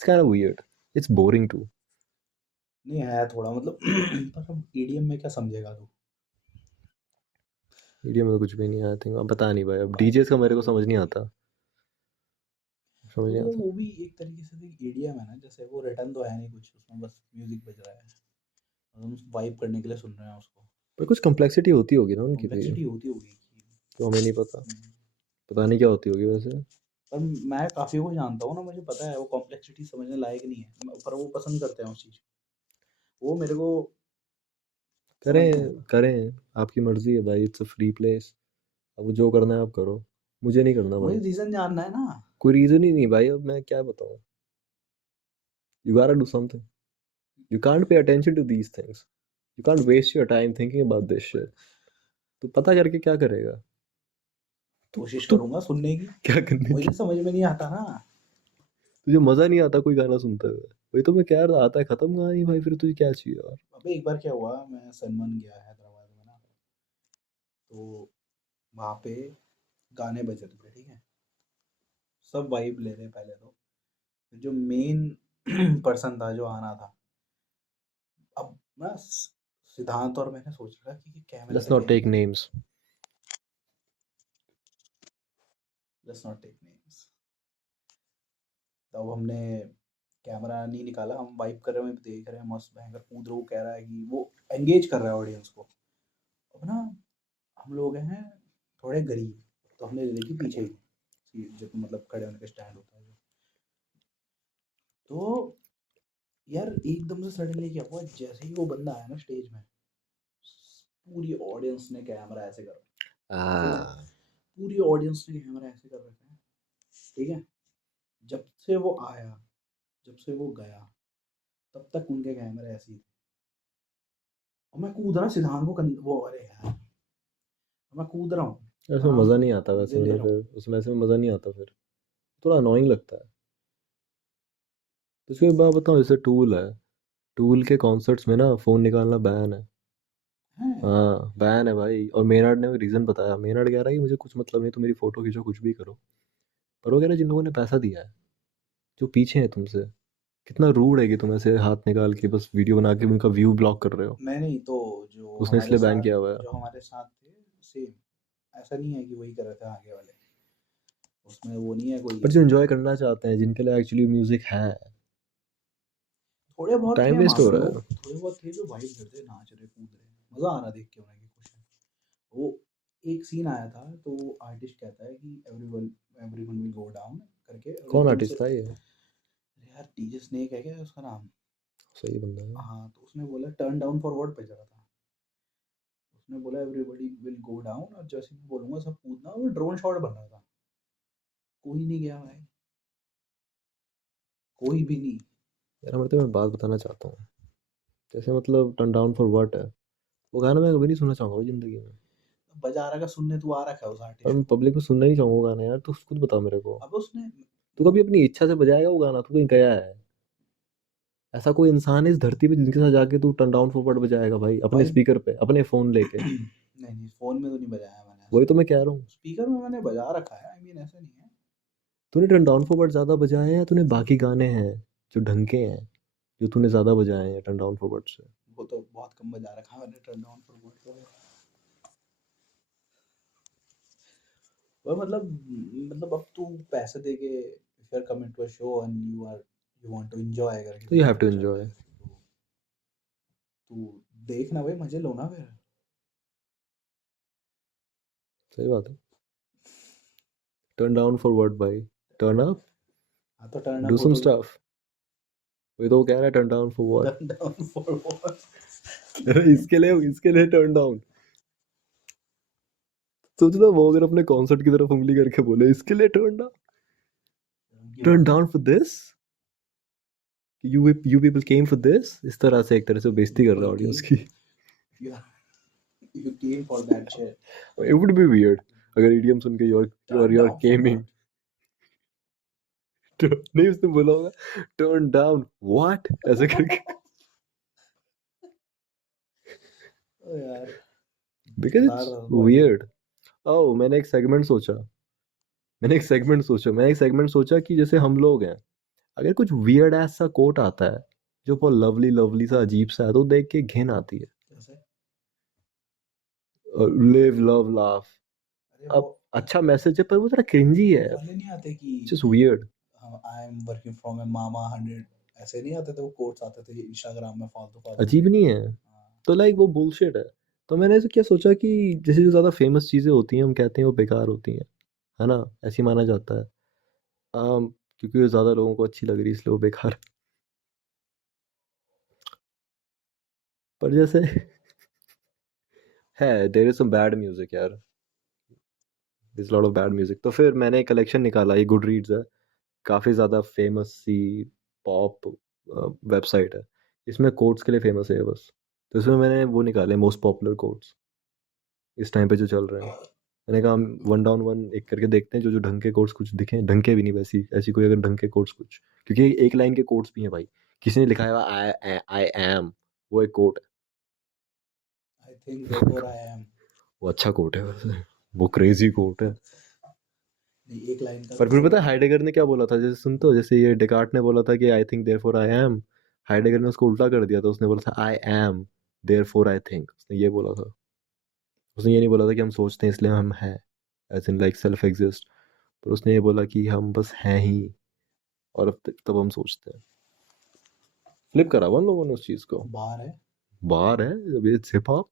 kind of weird, it's boring too. नहीं है थोड़ा मतलब पर अब ईडीएम में क्या समझेगा तू? मीडिया में तो कुछ भी नहीं है आई थिंक, अब पता नहीं भाई, अब भाई डीजेस का मेरे को वो समझ नहीं भी आता, समझ तो नहीं मतलब आता। वो भी एक तरीके से देख ईडीएम है ना, जैसे वो रिटर्न तो है नहीं कुछ, उसमें बस म्यूज़िक बज रहा है। हम वाइब करने के लिए सुन रहे हैं उसको। पर कुछ कम्प्लेक्सिटी होती होगी ना उनकी भी, कॉम्प्लेक्सिटी होती होगी कि तो हमें नहीं पता। हुँ। पता नहीं क्या होती होगी वैसे। पर मैं काफ़ी को जानता हूँ ना, मुझे पता है वो कॉम्प्लेक्सिटी समझने लायक नहीं है। पर वो पसंद करते हैं उस चीज़ को। वो मेरे को समझ नहीं करें आता। करें, आपकी मर्जी है भाई, इट्स अ फ्री प्लेस। अब जो करना है आप करो, मुझे नहीं करना मुझे भाई। रीज़न जानना है ना। कोई रीज़न ही नहीं भाई, अब मैं क्या बताऊँ। You gotta do something, you can't pay attention to these things, you can't waste your time thinking about this shit. तो पता करके क्या करेगा? तू कोशिश तू करूँगा सुनने की। क्या करने मुझे की? समझ में नहीं आता ना। तुझे मजा नहीं आता कोई गाना सुनते हुए? वही तो मैं कह रहा, आता है खत्म कहानी भाई, फिर तुझे क्या चाहिए और? अबे एक बार क्या हुआ, मैं सनमन गया हैदराबाद में ना, तो वहाँ पे गाने बज रहे थे, ठीक है? सब वाइब ले रहे हैं पहले तो। फिर जो मेन पर्सन था जो आना था, अब ना सिद्धांत और मैंने सोच रहा कि कैमरे लेट्स पे नॉट टेक क्या, names. Let's not take names. तब हमने कैमरा नहीं निकाला, हम वाइब कर रहे हैं, देख रहे हैं मस्त भयंकर कूद रहे, वो कह रहा है कि वो एंगेज कर रहा है ऑडियंस को। अब ना हम लोग हैं थोड़े गरीब, तो हमने ले ली थी पीछे ही सीट, जो मतलब खड़े होने का स्टैंड होता है जो। तो यार एकदम से सडनली क्या हुआ, जैसे ही वो बंदा आया ना स्टेज में, पूरी ऑडियंस ने कैमरा ऐसे कर रखा है, ठीक है? पूरी ऑडियंस ने कैमरा ऐसे कर रखा है, ठीक है? जब से वो आया, जब से वो गया, तब तक उनके कैमरे ऐसे ही थे। और मैं कूद रहा सिद्धांत को वो अरे यार, मैं कूद रहा हूँ, ऐसे में आराम मज़ा से नहीं आता वैसे मज़े में, ले तो रहा हूँ। फिर उसमें ऐसे में मज़ा नहीं आता फिर, थोड़ा अनोइंग लगता है। तो उसके बाद बताऊँ, जैसे टूल है, टूल के कॉन्सर्ट्स में ना फ़ोन निकालना बैन है। हैं? हाँ बैन है भाई, और मेनर्ड ने रीज़न बताया, मेनर्ड कह रहा है कि मुझे कुछ मतलब नहीं, तो मेरी फ़ोटो खींचो कुछ भी करो। पर वो कह रहा है जिन लोगों ने पैसा दिया है, जो पीछे हैं तुमसे, कितना रूड है कि तुम ऐसे हाथ निकाल के बस वीडियो बना के उनका व्यू ब्लॉक कर रहे हो। नहीं तो उसने इसलिए बैन किया हुआ है। जो हमारे साथ थे सेम ऐसा नहीं है कि वही कर रहे थे आगे वाले, उसमें वो नहीं है कोई। पर जो एंजॉय करना चाहते हैं, जिनके लिए एक्चुअली म्यूज़िक है, थोड़े बहुत टाइम थे वेस्ट मान हो लो, रहा है। थोड़े बहुत थे जो वाइब करते, नाच रहे, कूद रहे, मज़ा आ रहा देख के उन्हें कि खुश है। वो एक सीन आया था तो आर्टिस्ट कहता है कि everyone everyone will go down करके, और कौन एकदम से आर्टिस्ट था ये? अरे यार डीजे स्नेक है क्या उसका नाम? सही बंदा है। हाँ, तो उसने बोला टर्न डाउन फॉर व्हाट बज रहा था। उसने बोला एवरीबॉडी विल गो डाउन, और जैसे मैं बोलूँगा सब कूदना, वो ड्रोन शॉट बन रहा था। कोई नहीं गया भाई, कोई भी नहीं। यार मैं तुम्हें बात बताना चाहता हूँ, जैसे मतलब टर्न डाउन फॉर व्हाट है, वो गाना मैं कभी नहीं सुनना चाहूँगा भाई ज़िंदगी में। बजा रहा का सुनने तू आ रखा है उस और आर्टिस्ट मैं को। पब्लिक में सुनना ही चाहूँगा वो गाना यार, तू खुद बता मेरे को। अब उसने तू वो कभी अपनी इच्छा से बजाएगा वो गाना? तू कहीं गया है? ऐसा कोई इंसान है इस धरती पे जिनके साथ जाके तू टर्न डाउन फॉर व्हाट बजाएगा भाई, अपने भाई स्पीकर पे, अपने फ़ोन लेके? नहीं, नहीं, फ़ोन में तो नहीं बजाया मैंने वही ऐसा। तो मैं कह रहा हूँ। स्पीकर में मैंने बजा रखा है, आई मीन ऐसा नहीं है। तूने टर्न डाउन फॉर व्हाट ज़्यादा बजाया है या तूने बाकी गाने हैं? जो ढंग के हैं, जो तूने ज़्यादा बजाए हैं टर्न डाउन फॉर व्हाट से। वो तो बहुत कम बजा रखा है मैंने टर्न डाउन फॉर व्हाट को। और मतलब अब तू पैसे दे के if you are coming to a show and you want to enjoy करके तो यू तू हैव टू चल रहा एंजॉय। है तो तू देख ना भाई, मजे लो ना फिर। सही बात है। टर्न डाउन फॉर व्हाट भाई? टर्न अप, हाँ तो टर्न डू अप हो सम तो स्टफ। वही तो वो कह रहा है, turn down for what. Turn down for what? इसके लिए टर्न डाउन। सोच लो वो अगर अपने कॉन्सर्ट की तरफ उंगली करके बोले इसके लिए टर्न डाउन, की टर्न बात है। Down for this, you people came for this, इस तरह से एक तरह से You बेइज्जती कर रहा है people ऑडियंस came, की। you you came for that shit. It would be weird अगर ईडीएम सुन के Turn you are down for coming. what? नहीं, उसने बोला होगा टर्न डाउन व्हाट ऐसे करके। ओ यार, बिकॉज बता इट्स रहा था भाई। वियर्ड। ओह, मैंने एक सेगमेंट सोचा कि जैसे हम लोग हैं, अगर कुछ वियर्ड ऐसा कोट आता है जो बहुत लवली लवली सा अजीब सा है, तो देख के घिन आती है। कैसे? Live love laugh. अरे वो अब अच्छा मैसेज है पर वो थोड़ा क्रिंजी है, वो वाले नहीं आते कि just weird. I'm working from a मामा 100, ऐसे नहीं आते थे वो कोट्स आते थे इंस्टाग्राम में फालतू फालतू अजीब के। नहीं है, हाँ, तो लाइक वो बुलशिट है। तो मैंने ऐसे क्या सोचा कि जैसे जो ज़्यादा फेमस चीज़ें होती हैं हम कहते हैं वो बेकार होती हैं, है ना, ऐसी माना जाता है। क्योंकि वो ज़्यादा लोगों को अच्छी लग रही है इसलिए वो बेकार है। पर जैसे है, there is some bad music यार, this lot of bad music. तो फिर मैंने एक कलेक्शन निकाला, ये गुड रीड्स है, काफ़ी ज़्यादा फेमस सी पॉप वेबसाइट है, इसमें कोट्स के लिए फेमस है ये बस। तो इसमें मैंने वो निकाले मोस्ट पॉपुलर कोट्स इस टाइम पे जो चल रहे हैं। मैंने कहा वन डाउन वन एक करके देखते हैं जो जो ढंग के कोट्स कुछ दिखे, ढंग के भी नहीं, वैसी ऐसी कोई अगर ढंग के कोट्स कुछ, क्योंकि एक लाइन के कोट्स भी हैं भाई। किसी ने लिखा है आई एम, वो एक कोट आई थिंक है। Therefore I am. वो अच्छा कोट है वैसे, वो क्रेजी कोट है। नहीं, एक लाइन का पर तो फिर पता है हाइडेगर ने क्या बोला था, जैसे सुनते हो, जैसे ये डेकार्ट ने बोला था कि I think therefore I am, Heidegger ने उसको उल्टा कर दिया था, उसने बोला था I am therefore I think, उसने ये बोला था। उसने ये नहीं बोला था कि हम सोचते हैं इसलिए हम हैं, as in like self exist, पर उसने ये बोला कि हम बस हैं ही, और अब तब हम सोचते हैं। फ्लिप करा हुआ उन लोगों ने उस चीज को। बार है। बार है, जब ये हिप हॉप,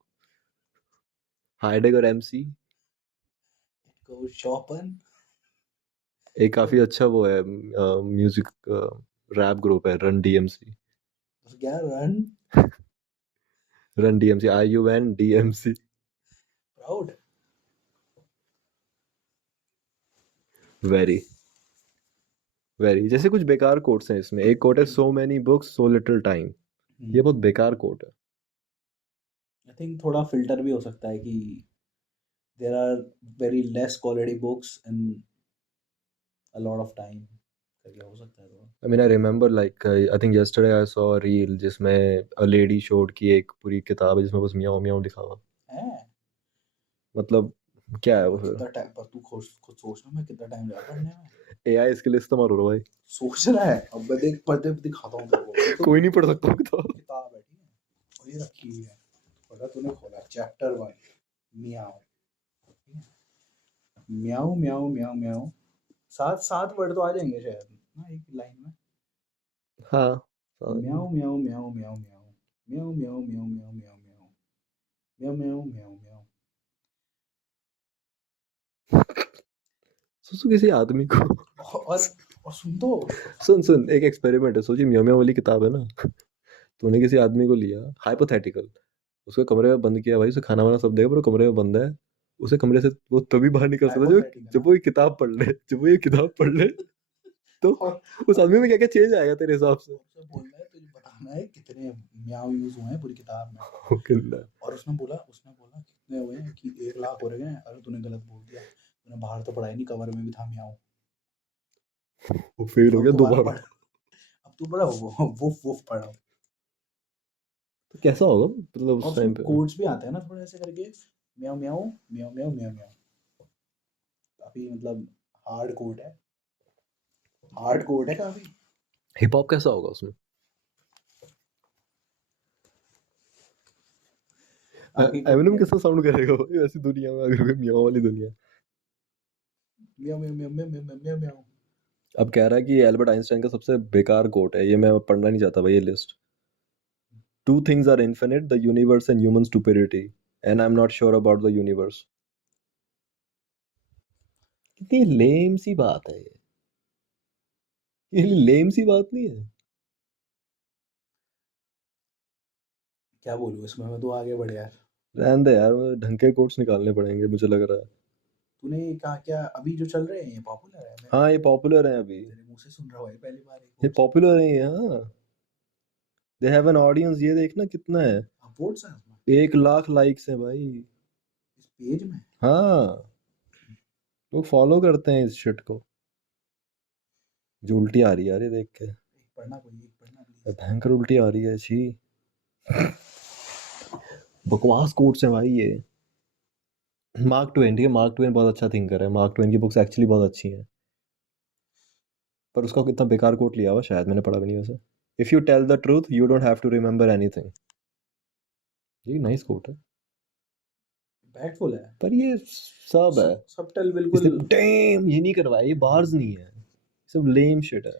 हाइडेगर एमसी। को शॉपन। एक काफी अच्छा वो है म्यूजिक रैप ग्रुप है, रन डीएमसी। क्या run? Run DMC, RUN DMC। Proud. Very very, जैसे कुछ बेकार कोट्स हैं इसमें, एक कोट है so many books so little time, ये बहुत बेकार कोट है। आई थिंक थोड़ा फिल्टर भी हो सकता है कि there are very less quality books and a lot of time करके हो सकता है तो। I mean, I remember like I think yesterday I saw a reel जिसमें a lady showed कि एक पूरी किताब है जिसमें बस म्याऊं म्याऊं लिखा हुआ। है। मतलब क्या है वो पर फिर? कितना टाइम, पर तू खुद खुद सोचना मैं कितना टाइम लगा पढ़ने में। AI इसके लिए इस्तेमाल हो रहा है सोच रहा है, अब मैं देख पढ़ते हुए दिखाता हूँ तेरे को। ये भाई। तो कोई नहीं पढ़ सकता वो किताब। किताब है ठीक है, और ये रखी हुई है, पता तूने खोला चैप्टर 1, मियाओ, ठीक है? म्याऊ म्याऊ म्याऊ म्याऊ, सात सात वर्ड तो आ जाएंगे शायद ना एक लाइन में। हाँ, म्याऊ म्याऊ म्याऊ म्याऊ म्याऊ म्याऊ म्याऊ म्याऊ म्याऊ म्याऊ म्याऊ म्याऊ म्याऊ म्याऊ। सोचो किसी आदमी को और सुन तो, सुन सुन, एक एक्सपेरिमेंट है, सोचिए म्याऊं म्याऊं वाली किताब है ना, तूने किसी आदमी को लिया, हाइपोथेटिकल, उसको कमरे में बंद किया भाई, उसे खाना वाना सब देगा पर वो कमरे में बंद है, उसे कमरे से वो तभी बाहर निकल सकता है जब हाइपोथेटिकल जब हाँ। वो ये किताब पढ़ ले, जब वो ये किताब पढ़ ले, तो और उस और आदमी में क्या क्या चेंज आएगा तेरे हिसाब से? उसे बोलना है तुझे बताना है कितने म्याऊ यूज हुए हैं पूरी किताब में। गंदा। और उसने बोला कितने हुए हैं कि 1 लाख हो रहे हैं, अरे तूने गलत बोल दिया, तूने बाहर तो पढ़ा ही नहीं, कवर में भी था म्याऊ। वो फेल हो अब गया दोबारा दोबारा। पढ़, अब तू पढ़ा वो वुफ वुफ पढ़ा। तो कैसा होगा मतलब और उस उसमें टाइम पे? कोड्स भी आते हैं ना थोड़े ऐसे करके, म्याऊ म्याऊ म्याऊ म्याऊ म्याऊ म्याऊ, काफी मतलब हार्ड कोड है, हार्ड कोड है काफी। हिप हॉप कैसा होगा उसमें? आगे का एमिनेम कैसा साउंड करेगा भाई ऐसी दुनिया में, अगर मियाँ वाली दुनिया। म्याऊ म्याऊ म्याऊ म्याऊ म्याऊ म्याऊ म्याऊ। अब कह रहा है कि एल्बर्ट आइंस्टाइन का सबसे बेकार कोट है ये, मैं पढ़ना नहीं चाहता भाई ये list. Two things are infinite, the universe and human stupidity, and I M not sure about the universe. कितनी लेम सी बात है ये लेम सी बात नहीं है। क्या बोलूँ इसमें, मैं तो आगे बढ़ यार। रहने दे यार, ढंग के कोट्स निकालने पड़ेंगे मुझे लग रहा है। तूने कहा क्या अभी जो चल रहे हैं ये पॉपुलर है? मैं हाँ ये पॉपुलर है अभी, तेरे मुंह से सुन रहा हूँ भाई पहली बार ये ये पॉपुलर है ये। हाँ दे हैव एन ऑडियंस, ये देखना कितना है, वोट्स हैं उसमें 1 लाख लाइक्स है भाई। इस पेज में। हाँ लोग फॉलो करते हैं इस शिट को। जो उल्टी आ रही है यार ये देख के, एक पढ़ना प्लीज। भयंकर उल्टी आ रही है छी। बकवास कोट्स हैं भाई ये। मार्क ट्वेन, ठीक है, मार्क ट्वेन बहुत अच्छा थिंकर है, मार्क ट्वेन की बुक्स एक्चुअली बहुत अच्छी हैं, पर उसका कितना बेकार कोट लिया हुआ शायद मैंने पढ़ा भी नहीं वैसे। If you tell the truth you don't have to remember anything. ये नाइस कोट है, बैकफुल है पर ये सब है। सबटल इसने बिल्कुल। डैम ये नहीं करवाया, ये बार्स नहीं है, सब लेम शिट है।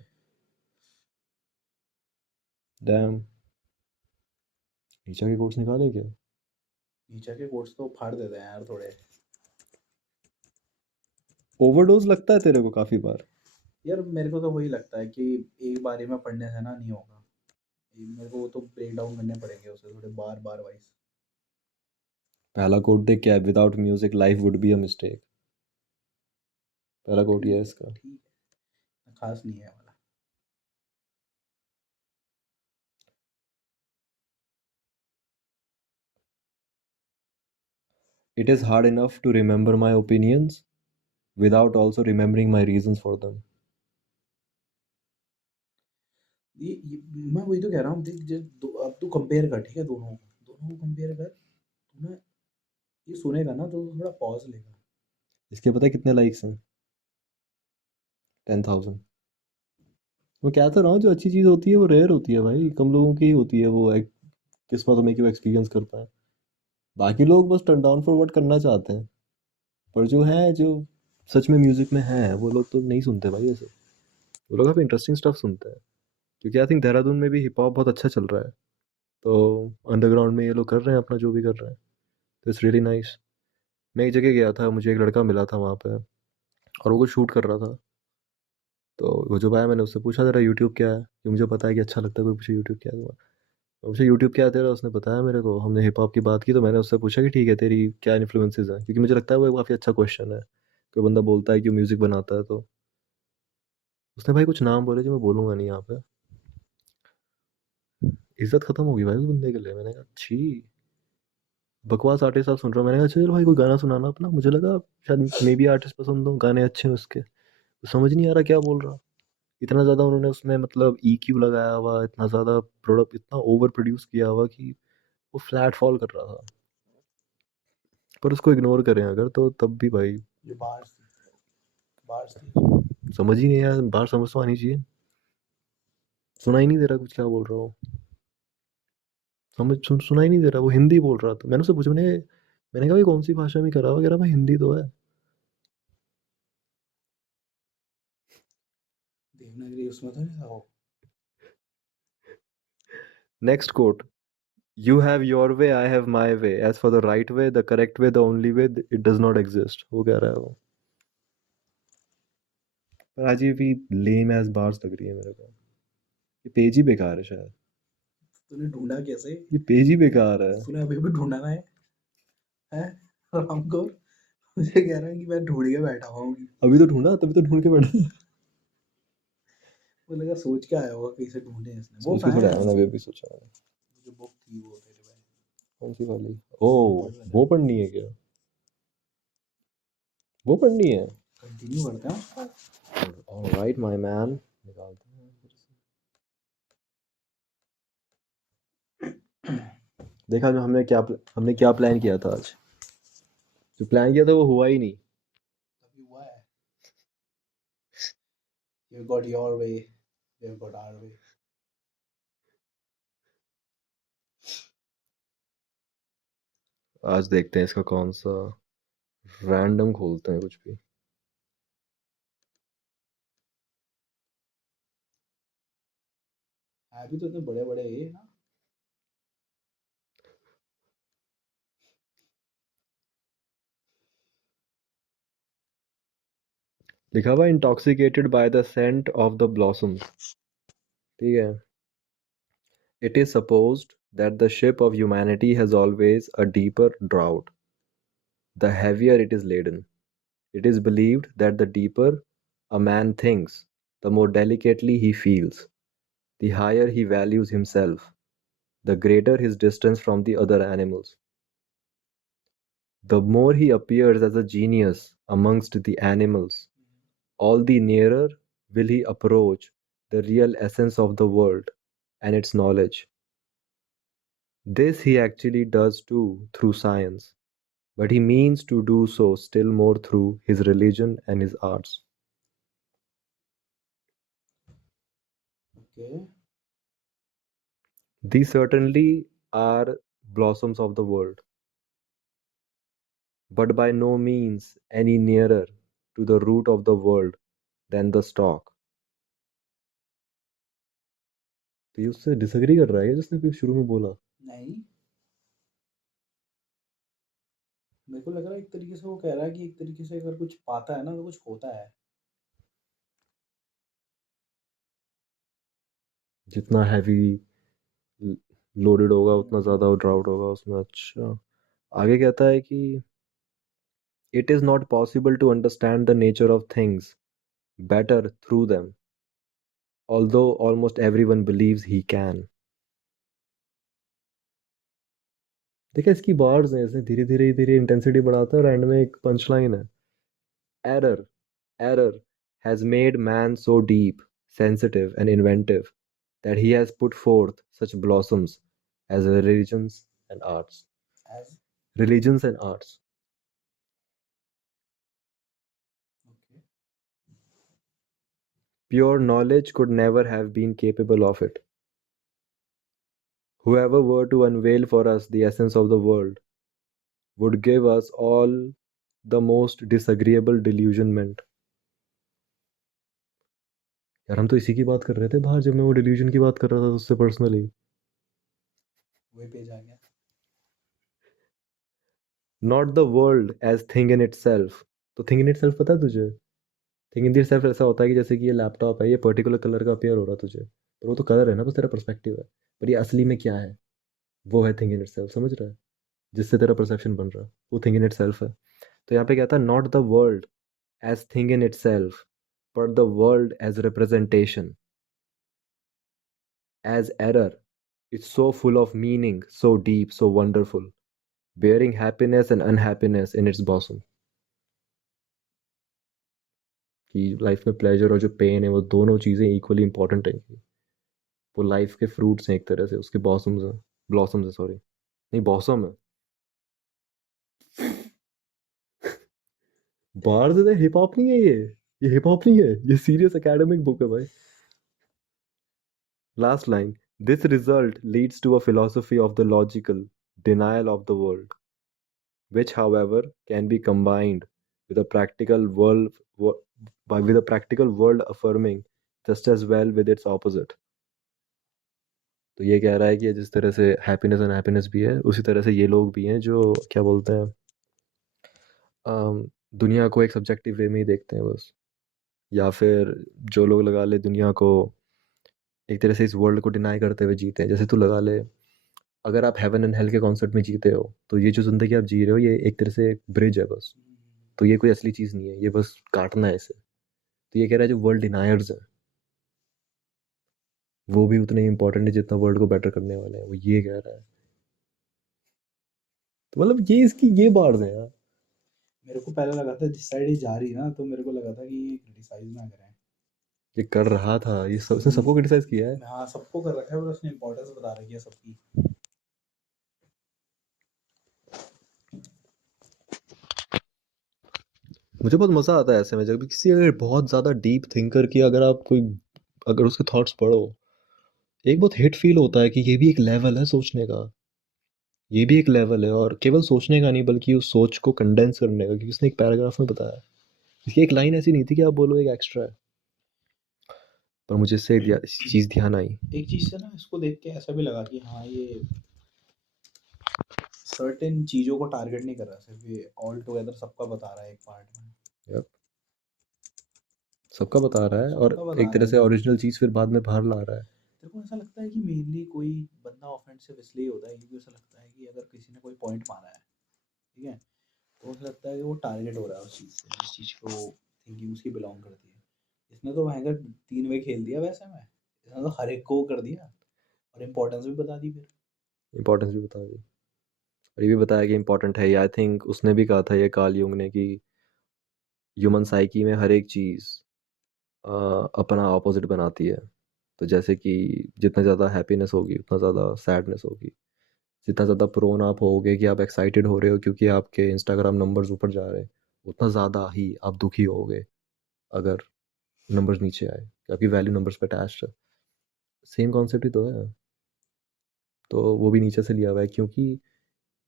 डैम नीचे के कोट्स निकाले क्या? नीचे के कोट्स तो फाड़ देते हैं यार थोड़े। ओवरडोज लगता है तेरे को काफी बार? यार मेरे को तो वही लगता है कि एक बारी में पढ़ने से ना नहीं होगा, मेरे को वो तो ब्रेक डाउन करने पड़ेंगे उसे थोड़े बार बार वाइज। पहला कोट देख क्या है, without music life would be a mistake. पहला कोट ये है इसका। ठीक है, खास नहीं है वाला। It is hard enough to remember my opinions without also remembering my reasons for them. ये मैं वही तो कह रहा हूँ, देख अब तू कंपेयर कर, ठीक है, दोनों को कंपेयर कर। तू ना ये सुनेगा ना तो थोड़ा पॉज लेगा। इसके पता है कितने लाइक्स हैं? 10,000। मैं कहता रहा हूँ जो अच्छी चीज़ होती है वो रेयर होती है भाई, कम लोगों की ही होती है वो एक किस्मत में कि वो एक्सपीरियंस कर पाए। बाकी लोग बस टर्न डाउन फॉर वर्ड करना चाहते हैं, पर जो है जो सच में म्यूजिक में है वो लोग तो नहीं सुनते भाई ऐसे। वो लोग काफ़ी इंटरेस्टिंग स्टफ सुनते हैं, क्योंकि आई थिंक देहरादून में भी हिप हॉप बहुत अच्छा चल रहा है, तो अंडरग्राउंड में ये लोग कर रहे हैं अपना जो भी कर रहे हैं, तो इट्स रियली नाइस। मैं एक जगह गया था, मुझे एक लड़का मिला था वहाँ पे, और वो कुछ शूट कर रहा था, तो वो जब आया मैंने उससे पूछा तेरा यूट्यूब क्या है, कि मुझे पता है कि अच्छा लगता है कोई पूछे यूट्यूब क्या है तुम्हारा। मुझे यूट्यूब क्या है तेरा, उसने बताया मेरे को, हमने हिप हॉप की बात की, तो मैंने उससे पूछा कि ठीक है तेरी क्या इन्फ्लुएंसेस हैं, क्योंकि मुझे लगता है वो काफ़ी अच्छा क्वेश्चन है। कोई बंदा बोलता है कि म्यूज़िक बनाता है, तो उसने भाई कुछ नाम बोले जो मैं बोलूँगा नहीं यहाँ पे, इज्जत खत्म होगी भाई उस बंदे के लिए। मैंने कहा छी, बकवास आर्टिस्ट आप सुन रहे हो? मैंने कहा चल भाई कोई गाना सुनाना अपना, मुझे लगा शायद मे बी आर्टिस्ट पसंद हो, गाने अच्छे हैं उसके, तो समझ नहीं आ रहा क्या बोल रहा। इतना ज़्यादा उन्होंने उसमें मतलब EQ लगाया हुआ, इतना ज़्यादा प्रोडक्ट, इतना ओवर प्रोड्यूस किया हुआ कि वो फ्लैट फॉल कर रहा था। पर उसको इग्नोर करें अगर, तो तब भी भाई ये बार्स थी उसमें। समझ ही नहीं आया, बाहर समझ तो आनी चाहिए। सुना ही नहीं दे रहा कुछ क्या बोल रहा हो, सुना ही नहीं दे रहा। वो हिंदी बोल रहा था, मैंने उससे पूछा, मैंने कहा भाई कौन सी भाषा में करा हुआ, कह रहा भाई हिंदी तो है। देवनागरी उसमें तो नहीं था वो। Next quote, you have your way I have my way, as for the right way the correct way the only way it does not exist, वो कह रहा है वो। पर आज ये भी लेम एज बार्स लग रही है मेरे को, ये पेज ही बेकार है शायद, तूने ढूंढा कैसे? ये पेज ही बेकार है। तूने अभी भी ढूंढा ना है रामगौर? मुझे कह रहा है कि मैं ढूंढ के बैठा हुआ हूँ। अभी तो ढूंढा, तभी तो ढूंढ के बैठा। मुझे लगा सोच के आया होगा कहीं से ढूंढे इसने। वो सोच के कहाँ थोड़ा है आया, मैंने अभी सोचा है। जो बुक थी वो तेरे भाई? कौन सी वाली? ओ पढ़ लेना, वो पढ़नी है क्या? वो पढ़नी है? कंटिन्यू करते हैं उसको। ऑलराइट माय मैन, निकालते हैं फिर से। देखा जो हमने क्या प्लान किया था आज, जो प्लान किया था वो हुआ ही नहीं। अभी हुआ है। You got your way, they've got our way. आज देखते हैं इसका कौन सा रैंडम खोलते हैं कुछ भी। है भी तो इतने बड़े बड़े ये ना। लिखा हुआ intoxicated by the scent of the blossoms. ठीक है। It is supposed that the ship of humanity has always a deeper draught, the heavier it is laden. It is believed that the deeper a man thinks, the more delicately he feels, the higher he values himself, the greater his distance from the other animals. The more he appears as a genius amongst the animals, all the nearer will he approach the real essence of the world and its knowledge. This he actually does too through science, but he means to do so still more through his religion and his arts. Okay. These certainly are blossoms of the world, but by no means any nearer to the root of the world than the stalk. तो ये उससे डिसएग्री कर रहा है जिसने फिर शुरू में बोला। नहीं, मेरे को लग रहा है एक तरीके से वो कह रहा है कि एक तरीके से अगर कुछ पाता है ना तो कुछ होता है। जितना हैवी लोडेड होगा उतना ज़्यादा हम्म, ड्राउट होगा उसमें। अच्छा, आगे कहता है कि it is not possible to understand the nature of things better through them, although almost everyone believes he can. देखिए इसकी बार्स हैं, ऐसे धीरे धीरे धीरे इंटेंसिटी बढ़ाता है और एंड में एक पंच लाइन है। Error, error has made man so deep, sensitive, and inventive that he has put forth such blossoms as religions and arts. as Religions and arts. okay. Pure knowledge could never have been capable of it. Whoever were to unveil for us the essence of the world would give us all the most disagreeable delusionment. यार हम तो इसी की बात कर रहे थे बाहर जब मैं वो डिल्यूजन की बात कर रहा था उससे पर्सनली। वही पेज आ गया। Not the world as thing in itself. तो थिंग इन इट सेल्फ पता है तुझे? थिंग इन इट सेल्फ ऐसा होता है कि जैसे कि ये लैपटॉप है, ये पर्टिकुलर कलर का अपीयर हो रहा है तुझे, पर वो तो कलर है ना, बस तेरा पर्सपेक्टिव है। पर ये असली में क्या है, वो है थिंग इन इट सेल्फ। समझ रहा है? जिससे तेरा परसेप्शन बन रहा है वो थिंग इन इट सेल्फ है। तो यहाँ पे कहता है not the world as thing in itself, but the world as representation, as error. It's so full of meaning, so deep, so wonderful, bearing happiness and unhappiness in its bosom। कि लाइफ में प्लेजर और जो पेन है वो दोनों चीज़ें इक्वली इंपॉर्टेंट है। वो लाइफ के फ्रूट्स हैं एक तरह से, उसके बॉसम्स हैं, ब्लॉसम्स है सॉरी, नहीं बॉसम है। बाहर से हिप हॉप नहीं है ये हिप हॉप नहीं है, ये सीरियस एकेडमिक बुक है भाई। Last line, this result leads to a philosophy of the logical denial of the world, which however can be combined with a practical world wo- with a practical world affirming just as well with its opposite। तो ये कह रहा है कि जिस तरह से हैप्पीनेस एंड हैप्पीनेस भी है, उसी तरह से ये लोग भी हैं जो क्या बोलते हैं, दुनिया को एक सब्जेक्टिव वे में ही देखते हैं बस। या फिर जो लोग लगा ले दुनिया को एक तरह से इस वर्ल्ड को डिनाई करते हुए जीते हैं। जैसे तू लगा ले, अगर आप हेवन एंड हेल के कॉन्सेप्ट में जीते हो तो ये जो जिंदगी आप जी रहे हो ये एक तरह से ब्रिज है बस। तो ये कोई असली चीज़ नहीं है, ये बस काटना है इसे। तो ये कह रहा है जो वर्ल्ड डिनायर्स हैं वो भी उतने इंपॉर्टेंट है जितना वर्ल्ड को बेटर करने वाले हैं, वो ये कह रहा है। तो मतलब ये इसकी ये बार्स हैं यार। मेरे को पहले लगा था जिस साइड ये जा रही है ना तो मेरे को लगा था कि ये क्रिटिसाइज ना करें। ये कर रहा था, ये सब उसने सबको क्रिटिसाइज किया है। हाँ, सबको कर रखा है पर उसने इम्पोर्टेंस बता रखी है सबकी। मुझे बहुत मजा आता है ऐसे में जब किसी अगर बहुत ज्यादा डीप थिंकर की अगर आप कोई अगर उसके थॉट्स पढ़ो, एक बहुत हिट फील होता है कि ये भी एक लेवल है सोचने का, ये भी एक लेवल है, और केवल सोचने का नहीं बल्कि उस सोच को कंडेंस करने का, क्योंकि उसने एक पैराग्राफ में बताया। इसकी एक लाइन ऐसी नहीं थी कि आप बोलो एक एक्स्ट्रा है, पर मुझे इससे चीज़ ध्यान आई। एक चीज से ना इसको देख के ऐसा भी लगा कि हाँ ये सर्टेन चीजों को टारगेट नहीं कर रहा, सिर्फ ये ऑल टुगेदर सबका बता रहा है एक पार्ट में। Yep, सबका बता रहा है, और सबका बता एक रहा तरह है से कि ओरिजिनल चीज़ फिर बाद में बाहर ला रहा है। तेरे को ऐसा लगता है कि मेनली कोई बंदा ऑफेंसिव इसलिए होता है क्योंकि उसे लगता है कि अगर किसी ने कोई पॉइंट मारा है, ठीक है, तो उसे लगता है कि वो टारगेट हो रहा है उस चीज़ से, जिस चीज़ को थिंकिंग उसकी बिलोंग करती है। इसने तो भयंकर 3 वे खेल दिया वैसे में, इसने तो हर एक को कर दिया और इम्पोर्टेंस भी बता दी फिर। इंपॉर्टेंस भी बता दी, और ये भी बताया कि इंपॉर्टेंट है। आई थिंक उसने भी कहा था ये कार्ल युंग ने कि ह्यूमन साइकी में हर एक चीज़ अपना ऑपोजिट बनाती है। तो जैसे कि जितना ज़्यादा हैप्पीनेस होगी उतना ज़्यादा सैडनेस होगी, जितना ज़्यादा प्रोन आप होगे कि आप एक्साइटेड हो रहे हो क्योंकि आपके इंस्टाग्राम नंबर्स ऊपर जा रहे हैं, उतना ज़्यादा ही आप दुखी होगे अगर नंबर्स नीचे आए, कि आपकी वैल्यू नंबर्स पे अटैच्ड है। सेम कॉन्सेप्ट ही तो है। तो वो भी नीचे से लिया हुआ है, क्योंकि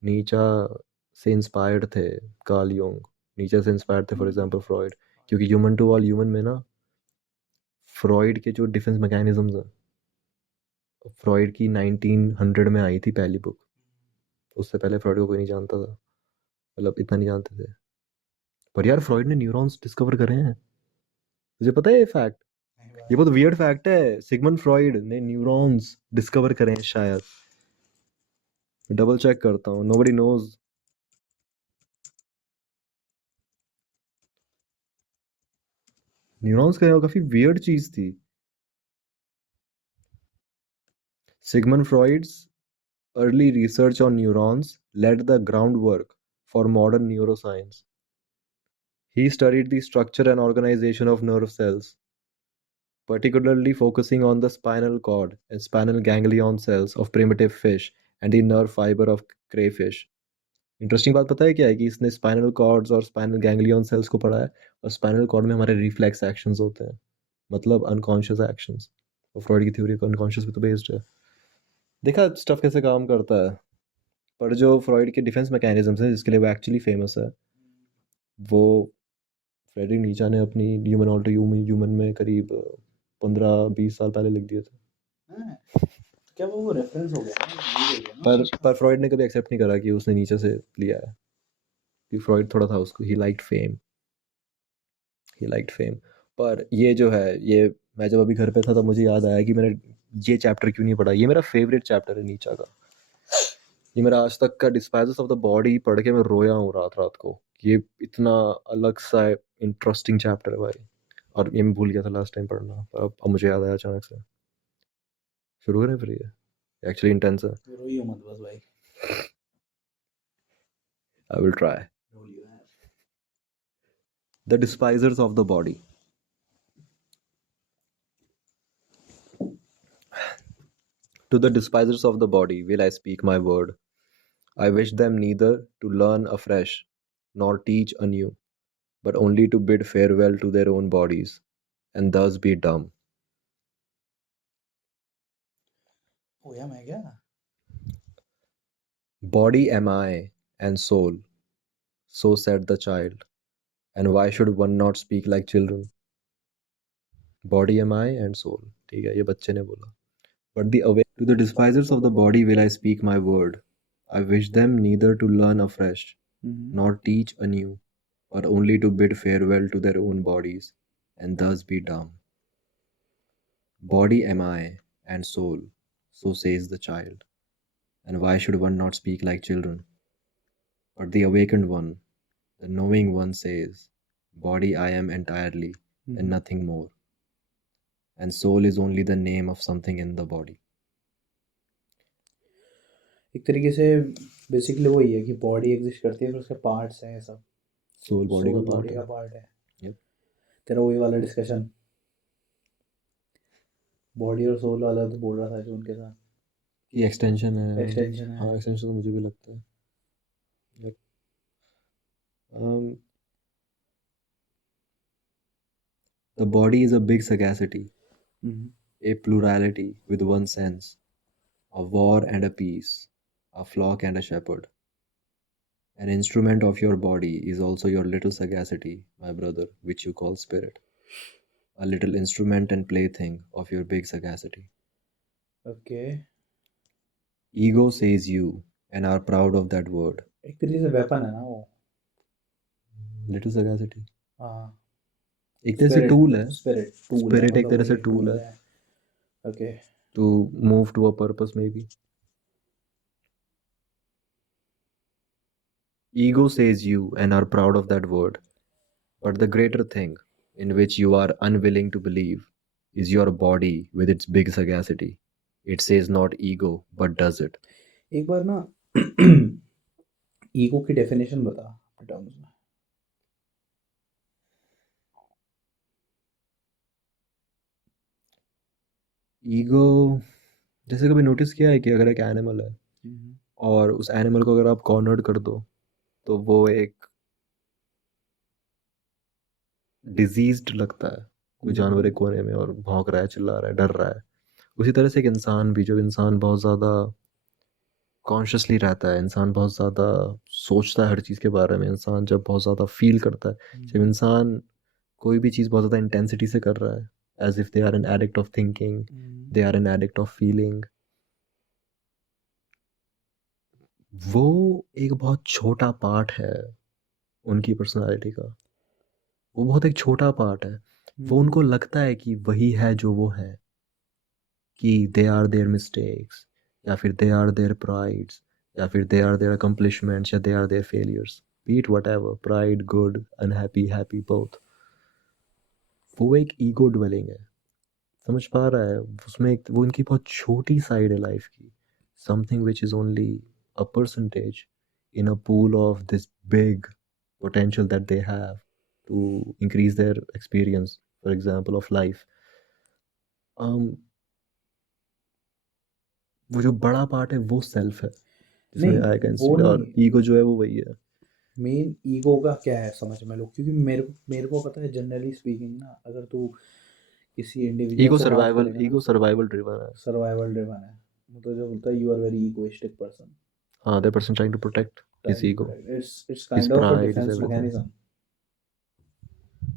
नीचा से इंस्पायर्ड थे कार्ल युंग, नीचे से इंस्पायर्ड थे फॉर एग्जांपल फ्रॉइड, क्योंकि ह्यूमन टू ऑल ह्यूमन में ना फ्रॉइड के जो डिफेंस मैकेनिज्म्स हैं, फ्रॉइड की 1900 में आई थी पहली बुक, उससे पहले फ्रॉइड को कोई नहीं जानता था, मतलब इतना नहीं जानते थे। पर यार फ्रॉइड ने न्यूरॉन्स डिस्कवर करे हैं, तुझे पता है ये फैक्ट? नहीं ये भाई, बहुत वियर्ड फैक्ट है, सिगमंड फ्रॉइड ने न्यूरॉन्स डिस्कवर करे हैं शायद, डबल चेक करता हूँ, नोबडी नोज। न्यूरॉन्स का काफी वियर्ड चीज थी। Sigmund Freud's early research on neurons laid the groundwork for modern neuroscience. He studied the structure and organization of nerve cells, particularly focusing on the spinal cord and spinal ganglion cells of primitive fish and the nerve fiber of crayfish. Interesting बात पता है क्या है कि इसने स्पाइनल कॉर्ड्स और स्पाइनल गैंग्लियन सेल्स को पढ़ा है, और स्पाइनल कॉर्ड में हमारे रिफ्लेक्स एक्शंस होते हैं, मतलब अनकॉन्शियस एक्शंस, और फ्रॉइड की थ्योरी अनकॉन्शियस पे तो बेस्ड है। देखा स्टफ कैसे काम करता है। पर जो फ्रॉइड के डिफेंस मैकेनिज्म्स हैं जिसके लिए वो एक्चुअली फेमस है, वो फ्रेडरिक नीचा ने अपनी ह्यूमन ऑल्टर ह्यूमन में करीब 15-20 साल पहले लिख दिए थे। हाँ, तो क्या वो रेफरेंस हो गया ना, यूज हो गया ना उस पर चीज़ का। पर फ्रॉइड ने कभी एक्सेप्ट नहीं करा कि उसने नीचे से लिया है, कि फ्रॉइड थोड़ा था उसको, ही लाइक्ड फेम। पर ये जो है, ये मैं जब अभी घर पे था तब मुझे याद आया कि मैंने ये चैप्टर क्यों नहीं पढ़ा। ये मेरा फेवरेट चैप्टर है नीचा का। ये मेरा आज तक का डिस्पाइजेस ऑफ द बॉडी पढ़ के मैं रोया हूँ रात रात को। ये इतना अलग सा इंटरेस्टिंग चैप्टर है भाई, और ये मैं भूल गया था लास्ट टाइम पढ़ना, पर अब मुझे याद आया अचानक से। शुरू करें फिर? ये एक्चुअली इंटेंस है। तो रोइयो मत बस भाई, आई विल ट्राई। रो लियो यार। The despisers of the body. To the despisers of the body will I speak my word. I wish them neither to learn afresh nor teach anew, but only to bid farewell to their own bodies, and thus be dumb. हो गया मैं क्या? Body am I, and soul, so said the child. And why should one not speak like children? Body am I and soul. ठीक है, ये बच्चे ने बोला. But the away to the despisers of the body will I speak my word. I wish them neither to learn afresh nor teach anew, but only to bid farewell to their own bodies, and thus be dumb. Body am I, and soul, so says the child. And why should one not speak like children? But the awakened one, the knowing one says, body I am entirely, and nothing more. And soul is only the name of something in the body. एक तरीके से बेसिकली वही है कि बॉडी एग्जिस्ट करती है, फिर उसके पार्ट्स हैं, ये सब सोल बॉडी का सोल पार्ट बॉडी का है। पार्ट है। Yep. तेरा वही वाला डिस्कशन, बॉडी और सोल वाला तो बोल रहा था जो उनके साथ कि एक्सटेंशन है। एक्सटेंशन है। हाँ, एक्सटेंशन तो मुझे भी लगता है। Yep. Um, the body is a big sagacity, a plurality with one sense, a war and a peace, a flock and a shepherd. An instrument of your body is also your little sagacity, my brother, which you call spirit. A little instrument and plaything of your big sagacity. Okay, Ego says you and are proud of that word. एक तरीके से वेपन है ना वो। Little sagacity हाँ, एक तरह से टूल है। स्पिरिट टूल है, Spirit एक मतलब तरह से वही टूल टूल है है। Okay, to move to a purpose maybe. Ego says you and are proud of that word. But the greater thing, in which you are unwilling to believe, is your body with its big sagacity. It says not ego, but does it. एक बार ना ईगो की डेफिनेशन बता अपने टर्म्स में। ईगो जैसे कभी नोटिस किया है कि अगर एक एनिमल है और उस एनिमल को अगर आप कॉर्नर्ड कर दो तो वो एक डिजीज्ड लगता है। कोई जानवर एक कोने में और भौंक रहा है, चिल्ला रहा है, डर रहा है। उसी तरह से एक इंसान भी, जब इंसान बहुत ज़्यादा कॉन्शियसली रहता है, इंसान बहुत ज़्यादा सोचता है हर चीज़ के बारे में, इंसान जब बहुत ज़्यादा फील करता है, जब इंसान कोई भी चीज़ बहुत ज़्यादा इंटेंसिटी से कर रहा है, as if they are an addict of thinking, they are an addict of feeling, वो एक बहुत छोटा पार्ट है उनकी पर्सनालिटी का। वो बहुत एक छोटा पार्ट है। वो उनको लगता है कि वही है जो वो है, कि दे आर देयर मिस्टेक्स, या फिर दे आर देयर प्राइड्स, या फिर दे आर देयर अकम्पलिशमेंट्स, या they are their failures, be it whatever, pride, good, unhappy, happy, both. वो एक ईगो ड्वेलिंग है। समझ पा रहा है? उसमें एक वो उनकी बहुत छोटी साइड है लाइफ की, something which is only a percentage in a pool of this big potential that they have to increase their experience, for example, of life. वो जो बड़ा पार्ट है वो सेल्फ है, जिसमें नहीं, आई कैन वो सी, और नहीं। ईगो जो है वो वही है। मेन ईगो का क्या है समझ में लो, क्योंकि मेरे को पता है जनरली स्पीकिंग ना, अगर तू किसी इंडिविजुअल से बात करेगा ना, ईगो सर्वाइवल ड्रिवन है। सर्वाइवल ड्रिवन है, मतलब जो बोलता है you are very egoistic person, हाँ, the person trying to protect his time to ego, protect, it's his kind of a pride, his defence everything. Mechanism.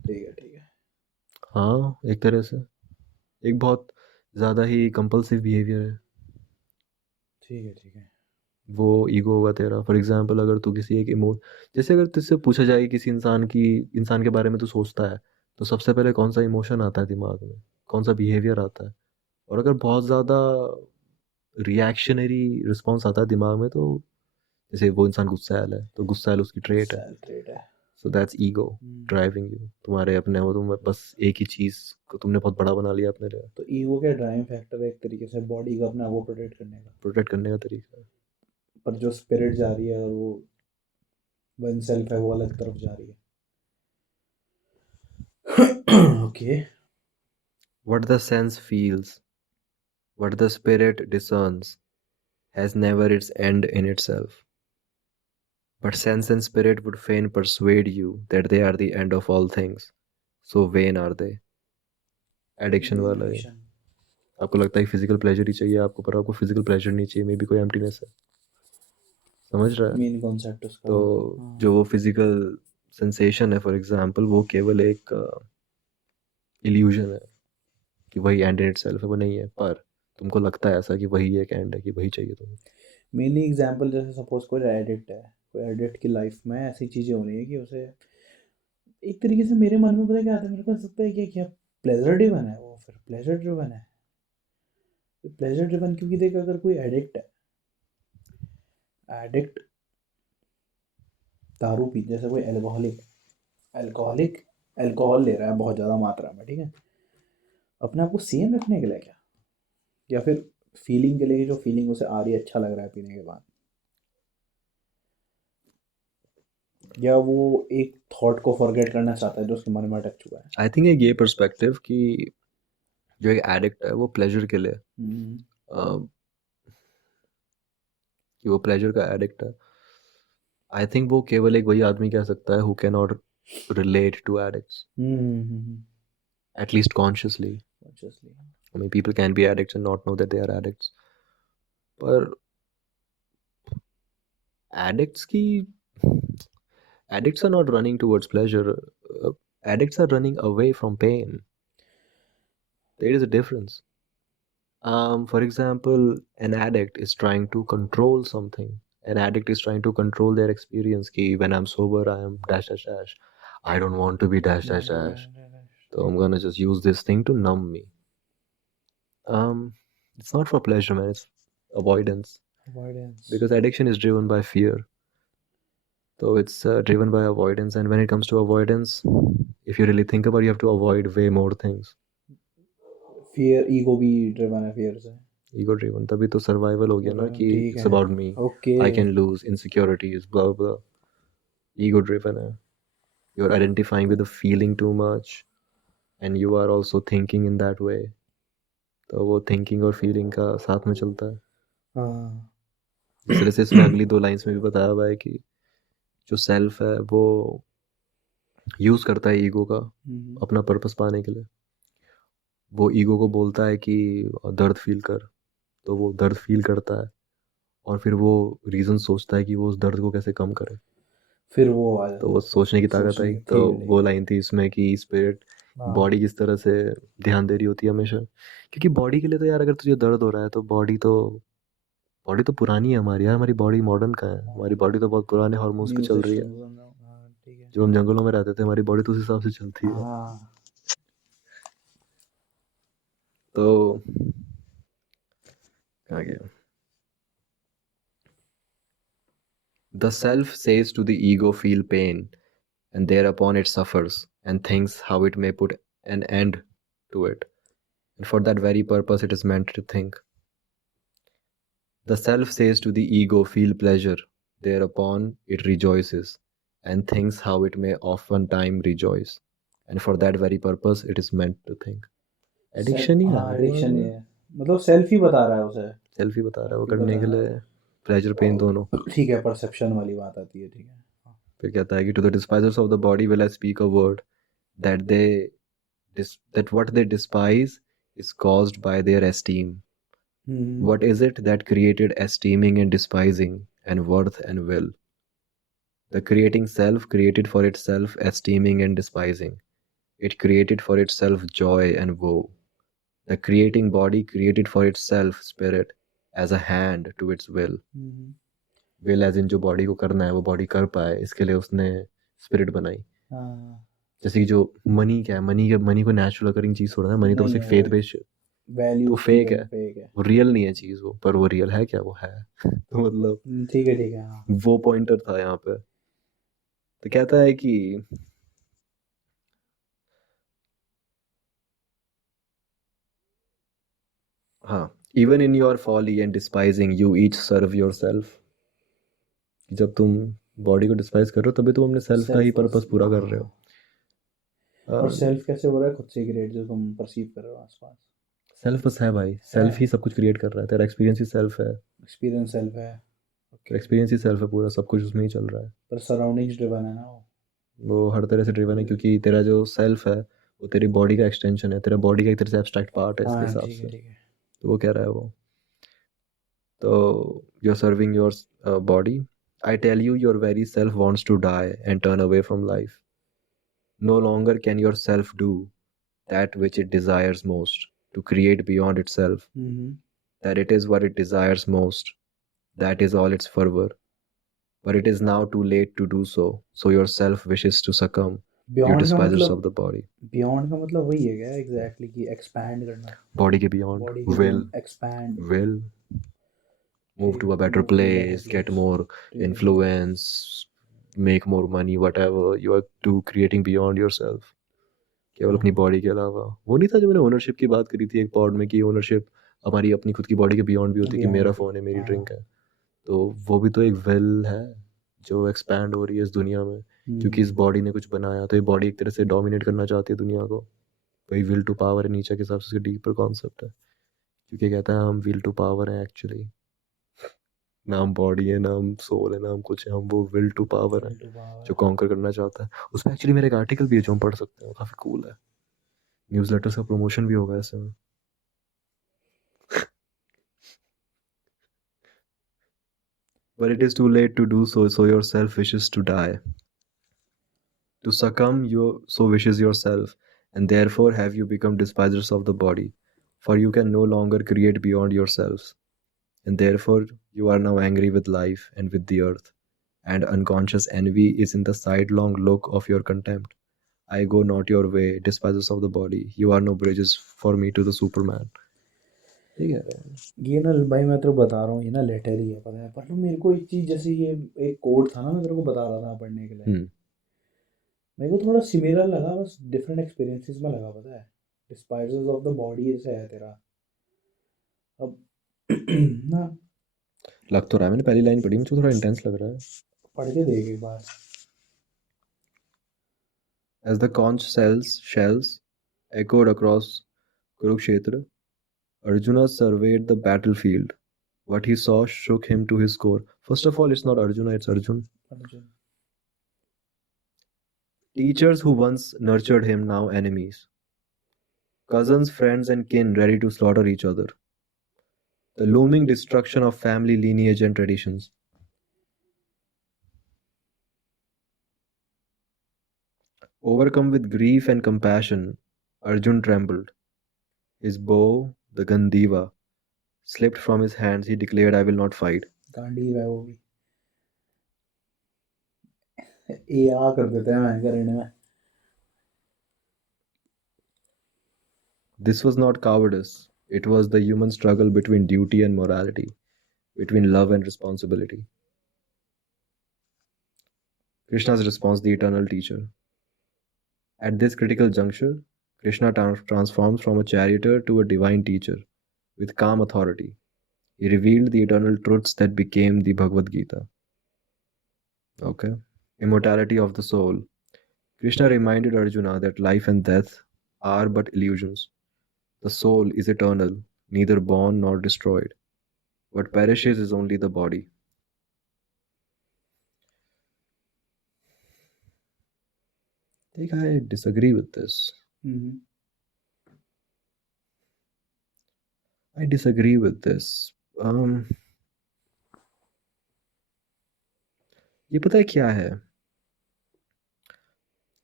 ठीक है, ठीक है, हाँ, एक तरह से एक बहुत ज़्यादा ही कंपल्सिव बिहेवियर है ठीक है, ठीक है। वो। ईगो होगा तेरा, फॉर एग्जांपल, अगर तू किसी एक जैसे अगर तुझसे पूछा जाए किसी इंसान के बारे में तू सोचता है, तो सबसे पहले कौन सा इमोशन आता है दिमाग में, कौन सा बिहेवियर आता है? और अगर बहुत ज़्यादा रिएक्शनरी रिस्पॉन्स आता है दिमाग में, तो जैसे वो इंसान गुस्सैल है तो गुस्सैल उसकी ट्रेट है, सेल ट्रेट है। So that's ego driving you. तुम्हारे अपने हो, तुम बस एक ही चीज़ को तुमने बहुत बड़ा बना लिया अपने लिए। तो ईगो क्या ड्राइविंग फैक्टर है एक तरीके से बॉडी का अपने आप को प्रोटेक्ट करने का, प्रोटेक्ट करने का तरीका है। पर जो स्पिरिट जा रही है और वो वन सेल्फ है, वो अलग तरफ जा रही है। Okay, What the sense feels, what the spirit discerns, has never its end in itself. But sense and spirit would fain persuade you that they are the end of all things. So vain are they. Addiction वाला है। आपको लगता है फिजिकल प्लेजर ही चाहिए आपको, पर आपको फिजिकल प्लेजर नहीं चाहिए, मे बी कोई एम्प्टीनेस है। समझ रहा है? मेन कॉन्सेप्ट उसका। तो जो वो फिजिकल सेंसेशन है, फॉर एग्जांपल, वो केवल एक इल्यूजन है कि वही एंड इन इटसेल्फ है, वो नहीं है। पर तुमको लगता है ऐसा कि वही एक एंड है, कि वही चाहिए तुम्हें। मेनली एग्जांपल, जैसे सपोज कोई एडिक्ट है, कोई एडिक्ट की लाइफ में ऐसी चीज़ें हो रही है कि उसे एक तरीके से, मेरे मन में पता है क्या आता है, मेरे को लगता है कि क्या प्लेजर ड्रिवन है वो, फिर प्लेजर ड्रिवन है। प्लेजर ड्रिवन क्योंकि देख, अगर कोई एडिक्ट है, एडिक्ट दारू पी, जैसे कोई एल्कोहलिक, एल्कोहलिक एल्कोहल ले रहा है बहुत ज़्यादा मात्रा में, ठीक है, अपने आप को सेम रखने के लिए क्या, या फिर फीलिंग के लिए, जो फीलिंग उसे आ रही है, अच्छा लग रहा है पीने के बाद, या वो एक थॉट को फॉरगेट करना चाहता है जो उसके मन में अटक चुका है। आई थिंक एक ये पर्सपेक्टिव कि जो एक एडिक्ट है वो प्लेजर के लिए, कि वो प्लेजर का एडिक्ट है, आई थिंक वो केवल एक वही आदमी कह सकता है who can not relate to addicts, at least consciously. consciously. I mean, people can be addicts and not know that they are addicts. पर addicts are not running towards pleasure. Addicts are running away from pain. There is a difference. For example, an addict is trying to control something. An addict is trying to control their experience. Ki when I'm sober, I am dash dash dash. I don't want to be dash dash dash. So I'm gonna just use this thing to numb me. It's not for pleasure, man. It's avoidance. Because addiction is driven by fear. So it's driven by avoidance. And when it comes to avoidance, if you really think about it, you have to avoid way more things. fear, ego भी driven है fear से. Ego driven, तभी तो survival हो गया ना कि ठीक it's है. about me. Okay. I can lose, insecurities, blah blah. Ego driven है. You're identifying with the feeling too much, and you are also thinking in that way. तो वो thinking और feeling का साथ में चलता है. हाँ. जिस तरह से इसमें अगली 2 लाइन्स में भी बताया हुआ है कि जो सेल्फ है वो यूज करता है ईगो का अपना पर्पस पाने के लिए. वो ईगो को बोलता है कि दर्द फील कर, तो वो दर्द फील करता है और फिर वो रीजन सोचता है कि वो उस दर्द को कैसे कम करे. फिर वो आ तो वो सोचने की ताकत आई. तो वो लाइन थी इसमें कि स्पिरिट बॉडी किस तरह से ध्यान दे रही होती है हमेशा. क्योंकि बॉडी के लिए तो यार अगर तुझे दर्द हो रहा है तो बॉडी तो पुरानी है हमारी यार. हमारी बॉडी मॉडर्न का है. हमारी बॉडी तो बहुत पुराने हार्मोन्स पे चल रही है. जब हम जंगलों में रहते थे हमारी बॉडी तो उस हिसाब से चलती है. तो आ गया. The self says to the ego, feel pain, and thereupon it suffers and thinks how it may put an end to it. And for that very purpose it is meant to think. The self says to the ego, feel pleasure, thereupon it rejoices and thinks how it may oftentimes rejoice. And for that very purpose it is meant to think. Addiction ही है. एडिक्शन ही है. मतलब सेल्फ ही बता रहा है उसे. सेल्फ ही बता रहा है वो करने के लिए प्लेजर पेन दोनों. ठीक है, परसेप्शन वाली बात आती है. ठीक है. फिर कहता है कि to the despisers of the body will I speak a word that what they despise is caused by their esteem. What is it that created esteeming and despising and worth and will? The creating self created for itself esteeming and despising. It created for itself joy and woe. The creating body created for itself spirit as a hand to its will. Will as in जो बॉडी को करना है वो बॉडी कर पाए इसके लिए उसने स्पिरिट बनाई. जैसे कि जो मनी क्या है, मनी को नेचुरल अकरिंग चीज थोड़ा है. मनी तो बस एक फेथ बेस्ड वैल्यू तो फेक है. वो रियल नहीं है चीज वो. पर वो रियल है क्या? वो है. तो मतलब ठीक है. वो पॉइंटर था यहाँ पे. तो कहता है कि हाँ, even in your folly and despising you each serve yourself. जब तुम बॉडी को डिस्पाइज कर रहे हो तभी तुम अपने सेल्फ का ही पर्पस पूरा कर रहे हो. और सेल्फ कैसे हो रहा है? खुद से क्रिएट जो तुम परसीव कर रहे हो आसपास. सेल्फ बस है भाई. सेल्फ ही सब कुछ क्रिएट कर रहा है. तेरा एक्सपीरियंस ही सेल्फ है. एक्सपीरियंस सेल्फ है. एक्सपीरियंस ही सेल्फ है पूरा. सब कुछ उसमें ही चल रहा है. पर सराउंडिंग्स ड्रिवन है ना वो हर तरह से ड्रिवन है क्योंकि तेरा जो सेल्फ है वो तेरी बॉडी का एक्सटेंशन है. तेरा बॉडी का एक तरह से एब्स्ट्रैक्ट पार्ट है इसके हिसाब से. तो वो कह रहा है वो. तो you are serving your body. I tell you, your very self wants to die and turn away from life. No longer can your self do that which it desires most, to create beyond itself. That it is what it desires most. That is all its fervor. But it is now too late to do so. So your self wishes to succumb. You despisers of the body. Beyond का मतलब वही है क्या? Exactly कि expand करना. Body के beyond. Will. Expand. Will. Move to a better place, get more influence, make more money, whatever. You are to creating beyond yourself. केवल अपनी बॉडी के अलावा. वो नहीं था जो मैंने ओनरशिप की बात करी थी एक पॉड में कि ओनरशिप हमारी अपनी खुद की बॉडी के बियॉन्ड भी होती है कि मेरा फ़ोन है, मेरी ड्रिंक है. तो वो भी तो एक विल है जो एक्सपैंड हो रही है इस दुनिया में क्योंकि इस बॉडी ने कुछ बनाया. तो ये बॉडी एक तरह से डोमिनेट करना चाहती है दुनिया को. वही विल टू पावर है नीचे के हिसाब से डीपर कॉन्सेप्ट है क्योंकि कहता है हम विल टू पावर हैं एक्चुअली. ना हम बॉडी है, ना हम सोल है, ना हम कुछ है. हम वो विल टू पावर है जो कॉन्कर करना चाहता है. उसमें एक्चुअली मेरा एक आर्टिकल भी है जो हम पढ़ सकते हैं. काफ़ी कूल है. न्यूज़लेटर्स का प्रमोशन भी होगा ऐसे में। But it is too late to do so, so yourself wishes to die. To succumb, so wishes yourself, and therefore have you become despisers of the body, for you can no longer create beyond yourselves, and therefore you are now angry with life and with the earth, and unconscious envy is in the sidelong look of your contempt. I go not your way, despisers of the body. You are no bridges for me to the Superman. ठीक है। ये ना भाई मैं तेरे को बता रहा हूँ, ये ना लेटर ही है, पता है। पर ना मेरे को एक चीज़, जैसे ये एक कोड था ना, मैं तेरे को बता रहा था पढ़ने के लिए, मेरे को थोड़ा सिमिलर लगा, बस डिफरेंट एक्सपीरियंसेस में लगा, पता है। डिस्पाइजर्स ऑफ द बॉडी ऐसे है तेरा। अब ना लग तो रहा है, मैंने पहली लाइन पढ़ी, मुझे थोड़ा इंटेंस लग रहा है। पढ़ के देख एक बार। As the conch shells echoed across Kurukshetra, Arjuna surveyed the battlefield. What he saw shook him to his core. First of all, it's not Arjuna, it's Arjun. Arjun Teachers who once nurtured him, now enemies. Cousins, friends, and kin ready to slaughter each other. The looming destruction of family lineage and traditions. Overcome with grief and compassion, Arjun trembled. His bow, the Gandiva, slipped from his hands. He declared, I will not fight. Gandiv है वो भी, ए आ कर देते हैं मैं करने में। This was not cowardice. It was the human struggle between duty and morality, between love and responsibility. Krishna's response, the eternal teacher. At this critical juncture, Krishna transforms from a charioteer to a divine teacher with calm authority. He revealed the eternal truths that became the Bhagavad Gita. Okay. Immortality of the soul. Krishna reminded Arjuna that life and death are but illusions. The soul is eternal, neither born nor destroyed. What perishes is only the body. I think I disagree with this. I disagree with this. ये पता है क्या है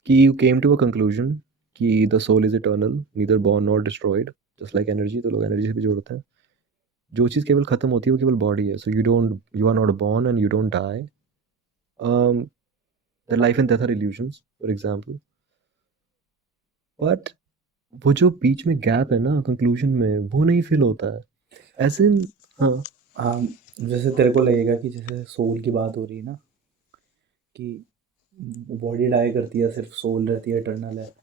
कि you came to a conclusion कि the soul is eternal, neither born nor destroyed, just like energy. तो लोग एनर्जी से भी जोड़ते हैं। जो चीज़ केवल ख़त्म होती है वो केवल बॉडी है। So you are not born and you don't die. The life and death are illusions, for example. But वो जो बीच में गैप है ना कंक्लूजन में, वो नहीं फील होता है। As in, हाँ हाँ, जैसे तेरे को लगेगा कि जैसे सोल की बात हो रही है ना, कि बॉडी डाई करती है, सिर्फ सोल रहती है, इटर्नल है।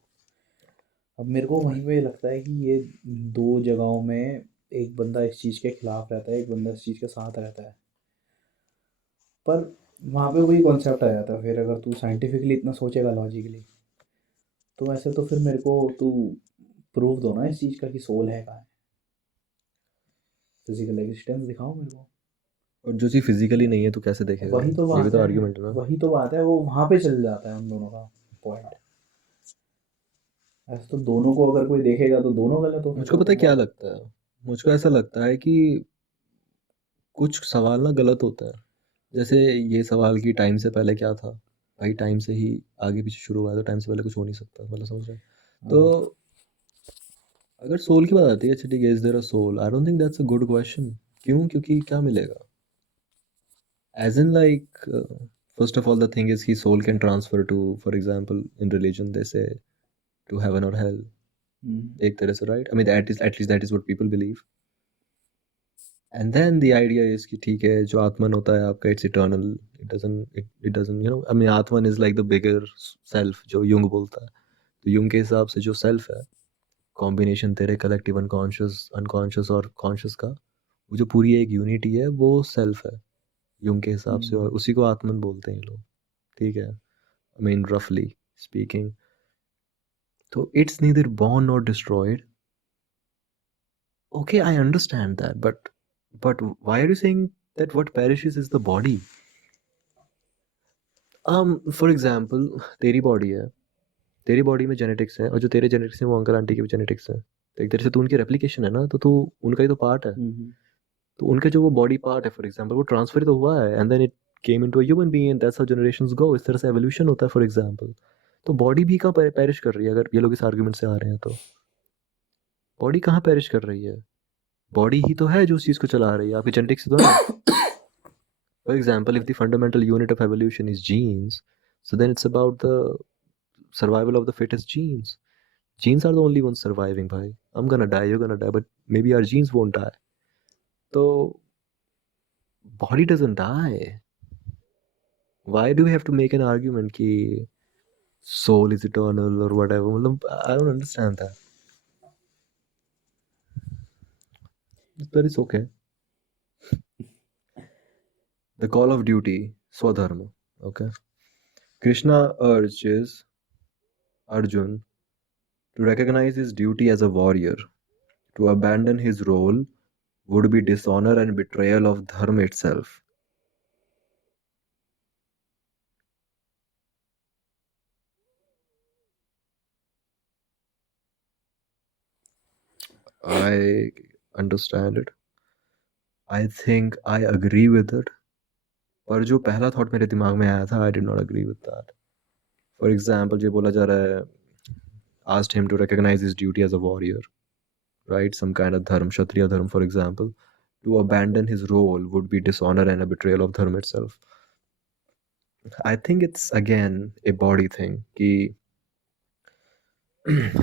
अब मेरे को वहीं पे लगता है कि ये दो जगहों में एक बंदा इस चीज़ के खिलाफ रहता है, एक बंदा इस चीज़ के साथ रहता है। पर वहाँ पे वही कॉन्सेप्ट आ जाता है फिर, अगर तू साइंटिफिकली इतना सोचेगा, लॉजिकली, तो वैसे तो फिर मेरे को तू प्रूफ दो ना इस चीज़ का कि सोल है कहाँ है, फिजिकल एग्जिस्टेंस दिखाओ मेरे को। और जो चीज़ फिजिकली नहीं है तो कैसे देखेगा? वही तो ये भी बात तो है, आर्ग्यूमेंट है ना। वही तो बात है, वो वहाँ पे चल जाता है उन दोनों का पॉइंट। ऐसे तो दोनों को अगर कोई देखेगा तो दोनों गलत हो। मुझको पता है क्या लगता है? मुझको ऐसा लगता है कि कुछ सवाल ना गलत होता है। जैसे ये सवाल कि टाइम से पहले क्या था? भाई टाइम से ही आगे पीछे शुरू हुआ है, तो टाइम से पहले कुछ हो नहीं सकता, मतलब समझ रहे हैं? तो अगर सोल की बात आती है, अच्छा ठीक है, is there a soul? I don't think that's a good question. क्यों? क्योंकि क्या मिलेगा? As in like, first of all, the thing is कि soul can transfer to, for example, in religion they say to heaven or hell. एक तरह से, right? I mean, at least that is what people believe. And then the idea is कि ठीक है, जो आत्मन होता है आपका, it's eternal. It doesn't, you know, I mean, Atman is like the bigger self, जो युंग बोलता है। तो युंग के हिसाब से जो self है, कॉम्बिनेशन तेरे कलेक्टिव अनकॉन्शियस और कॉन्शियस का, वो जो पूरी एक यूनिटी है, वो सेल्फ है युंग के हिसाब से, और उसी को आत्मन बोलते हैं लोग। ठीक है, I mean, roughly speaking. So it's neither born nor destroyed. Okay, I understand that, but why are you saying that what perishes is the body? For example, तेरी body है, तेरी बॉडी में जेनेटिक्स है और जो तेरे जेनेटिक्स हैं वो अंकल आंटी के भी जेनेटिक्स हैं, तो एक तरह से तू उनकी रेप्लिकेशन है ना, तो तू उनका ही तो पार्ट है। तो उनका जो वो बॉडी पार्ट है फॉर एग्जांपल, वो ट्रांसफर तो हुआ है and then it came into a human being and that's how generations go. इस तरह से एवोल्यूशन होता है फॉर एग्जांपल। तो बॉडी भी कहाँ पेरिश कर रही है अगर ये लोग इस आर्गुमेंट से आ रहे हैं तो? बॉडी कहाँ पेरिश कर रही है? बॉडी ही तो है जो उस चीज़ को चला रही है, आपकी जेनेटिक्स तो है। For example, if the fundamental unit of evolution is genes, so then it's about the survival of the fittest genes. Genes are the only ones surviving, bhai. I'm gonna die, you're gonna die, but maybe our genes won't die. So, body doesn't die. Why do we have to make an argument ki soul is eternal or whatever? I don't understand that. But it's okay. The call of duty, Swadharma. Okay. Krishna urges Arjun to recognize his duty as a warrior. To abandon his role would be dishonor and betrayal of dharma itself. I understand it. I think I agree with it. पर जो पहला थॉट मेरे दिमाग में आया था, I did not agree with that. For example, ये बोला जा रहा है, asked him to recognize his duty as a warrior, right? Some kind of dharma, Kshatriya dharma, for example. To abandon his role would be dishonor and a betrayal of dharma itself. I think it's again a body thing कि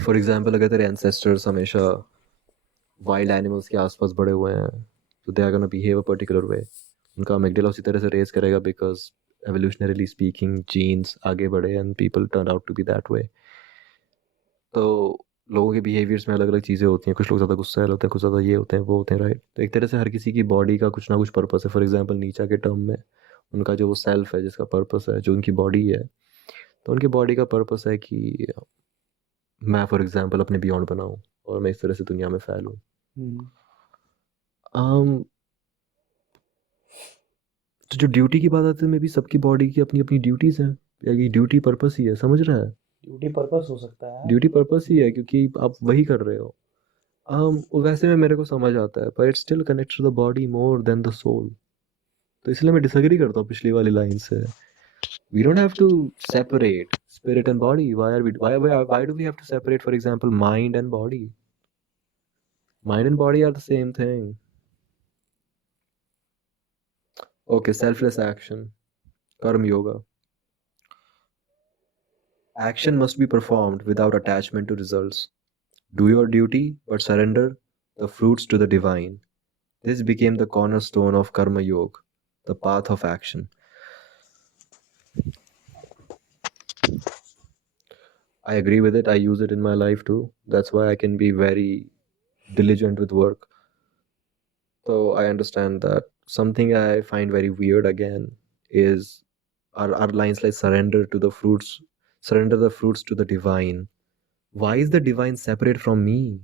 for example अगर तेरे ancestors हमेशा वाइल्ड एनिमल्स के आसपास बड़े हुए हैं तो they are gonna behave a particular way, उनका अमिगडाला उसी तरह से रेस करेगा बिकॉज एवोल्यूशनरीली स्पीकिंग जीन्स आगे बढ़े and people turn out to be that way. तो लोगों के बिहेवियर्स में अलग अलग चीज़ें होती हैं, कुछ लोग ज़्यादा गुस्सैल होते हैं, कुछ ज़्यादा ये होते हैं वो होते हैं, राइट? तो एक तरह से हर किसी की बॉडी का कुछ ना कुछ पर्पस है। फॉर एग्जाम्पल नीचा के टर्म में उनका जो वो सेल्फ है जिसका पर्पस है, जो उनकी बॉडी है, तो उनकी बॉडी का पर्पस है कि मैं फॉर एग्जाम्पल अपने बियॉन्ड बनाऊँ और मैं इस तरह से दुनिया में फैलूँ। तो जो ड्यूटी की बात आती है, मे बी सबकी बॉडी की अपनी अपनी ड्यूटीज़ हैं, या ये ड्यूटी पर्पस ही है, समझ रहा है? ड्यूटी पर्पस हो सकता है। ड्यूटी पर्पस ही है क्योंकि आप वही कर रहे हो। वैसे में मेरे को समझ आता है, पर it's still connect to the body more than the soul. तो इसलिए मैं डिसएग्री करता हूँ पिछली वाली लाइन से। We don't have to separate spirit and body. Why do we have to separate for example mind and body? Mind and body are the same thing. Okay, selfless action, karma yoga. Action must be performed without attachment to results. Do your duty, but surrender the fruits to the divine. This became the cornerstone of Karma Yoga, the path of action. I agree with it. I use it in my life too. That's why I can be very diligent with work. So I understand that. Something I find very weird again is our lines like surrender the fruits to the divine. Why is the divine separate from me?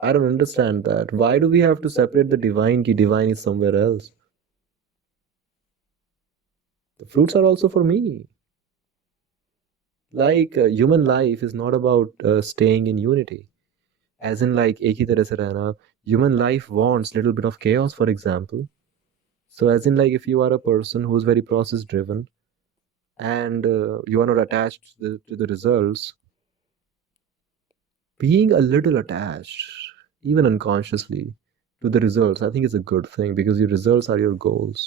I don't understand that. Why do we have to separate the divine? Ki divine is somewhere else. The fruits are also for me. Like human life is not about staying in unity. As in like एक ही तरह से रहना. Human life wants little bit of chaos, for example. So as in like if you are a person who's very process driven and you are not attached to the results, being a little attached, even unconsciously, to the results, I think is a good thing because your results are your goals.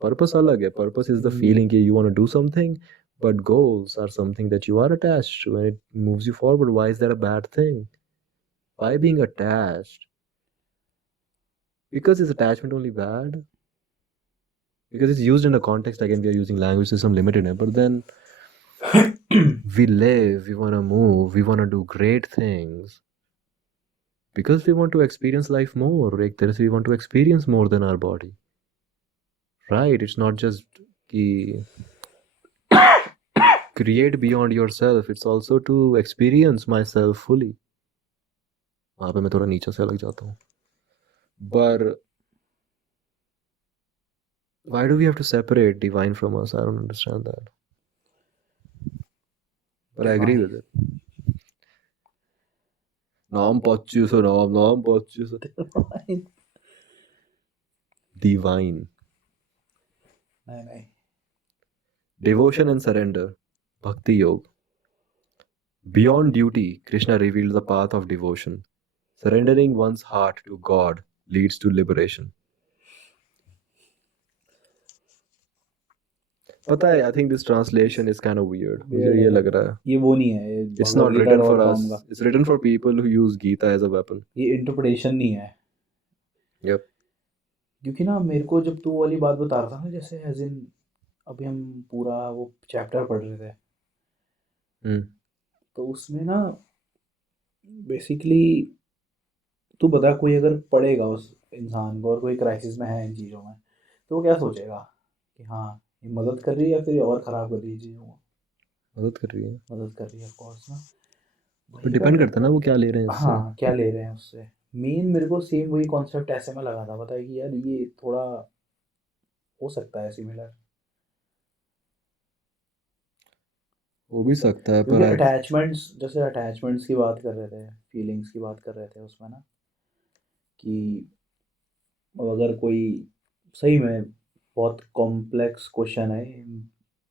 Purpose alag hai. Purpose is the feeling that you want to do something, but goals are something that you are attached to and it moves you forward. Why is that a bad thing? Why being attached? Because is attachment only bad? Because it's used in a context, again, we are using language, there's some limit in it, but then we live, we want to move, we want to do great things because we want to experience life more. Like there is, we want to experience more than our body, right? It's not just create beyond yourself, it's also to experience myself fully. वहाँ पे मैं थोड़ा नीचे से अलग जाता हूँ. But why do we have to separate divine from us? I don't understand that. but I agree with it. नाम पच्चीस नाम पच्चीस divine नहीं devotion and surrender bhakti yoga. Beyond duty, Krishna revealed the path of devotion. Surrendering one's heart to God leads to liberation. पता है, I think this translation is kind of weird. मुझे ये लग रहा है. ये वो नहीं है, ये It's not Bhagavad written Gita for dot us. Com का, It's written for people who use Gita as a weapon. ये इंटरप्रिटेशन नहीं है। Yep. क्योंकि ना मेरे को जब तू वाली बात बता रहा था ना, जैसे एज इन अभी हम पूरा वो चैप्टर पढ़ रहे थे, तो उसमें ना बेसिकली तू बता, कोई अगर पढ़ेगा उस इंसान को और कोई क्राइसिस में है इन चीज़ों में, तो वो क्या सोचेगा कि हाँ ये मदद कर रही है या फिर ये और ख़राब कर रही है चीज़ों को? मदद कर रही है, ऑफ कोर्स ना। पर डिपेंड करता है ना वो क्या ले रहे हैं उससे। हाँ, क्या ले रहे हैं उससे। मेन मेरे को सेम वही कॉन्सेप्ट ऐसे में लगा था, पता है कि यार ये थोड़ा हो सकता है सिमिलर, हो भी सकता है, क्योंकि पर अटैचमेंट्स, जैसे अटैचमेंट्स की बात कर रहे थे, फीलिंग्स की बात कर रहे थे उसमें ना, कि अब अगर कोई सही में बहुत कॉम्प्लेक्स क्वेश्चन है,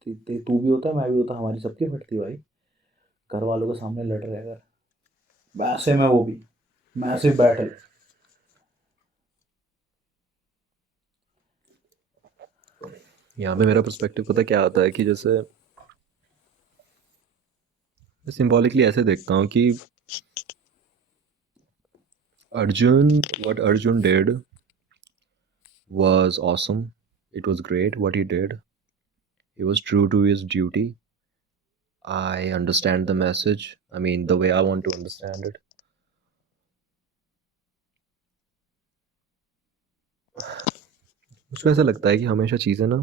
तू भी होता है, मैं भी होता, हमारी सबकी फटती भाई, घर वालों के सामने लड़ रहे अगर, वैसे में वो भी मैसिव बैटल। यहाँ पे मेरा पर्सपेक्टिव पता क्या आता है कि जैसे सिंबॉलिकली ऐसे देखता हूँ कि what Arjun did was awesome. It was great what he did. He was true to his duty. I understand the message. I mean, the way I want to understand it. मुझको ऐसा लगता है कि हमेशा चीज़ें ना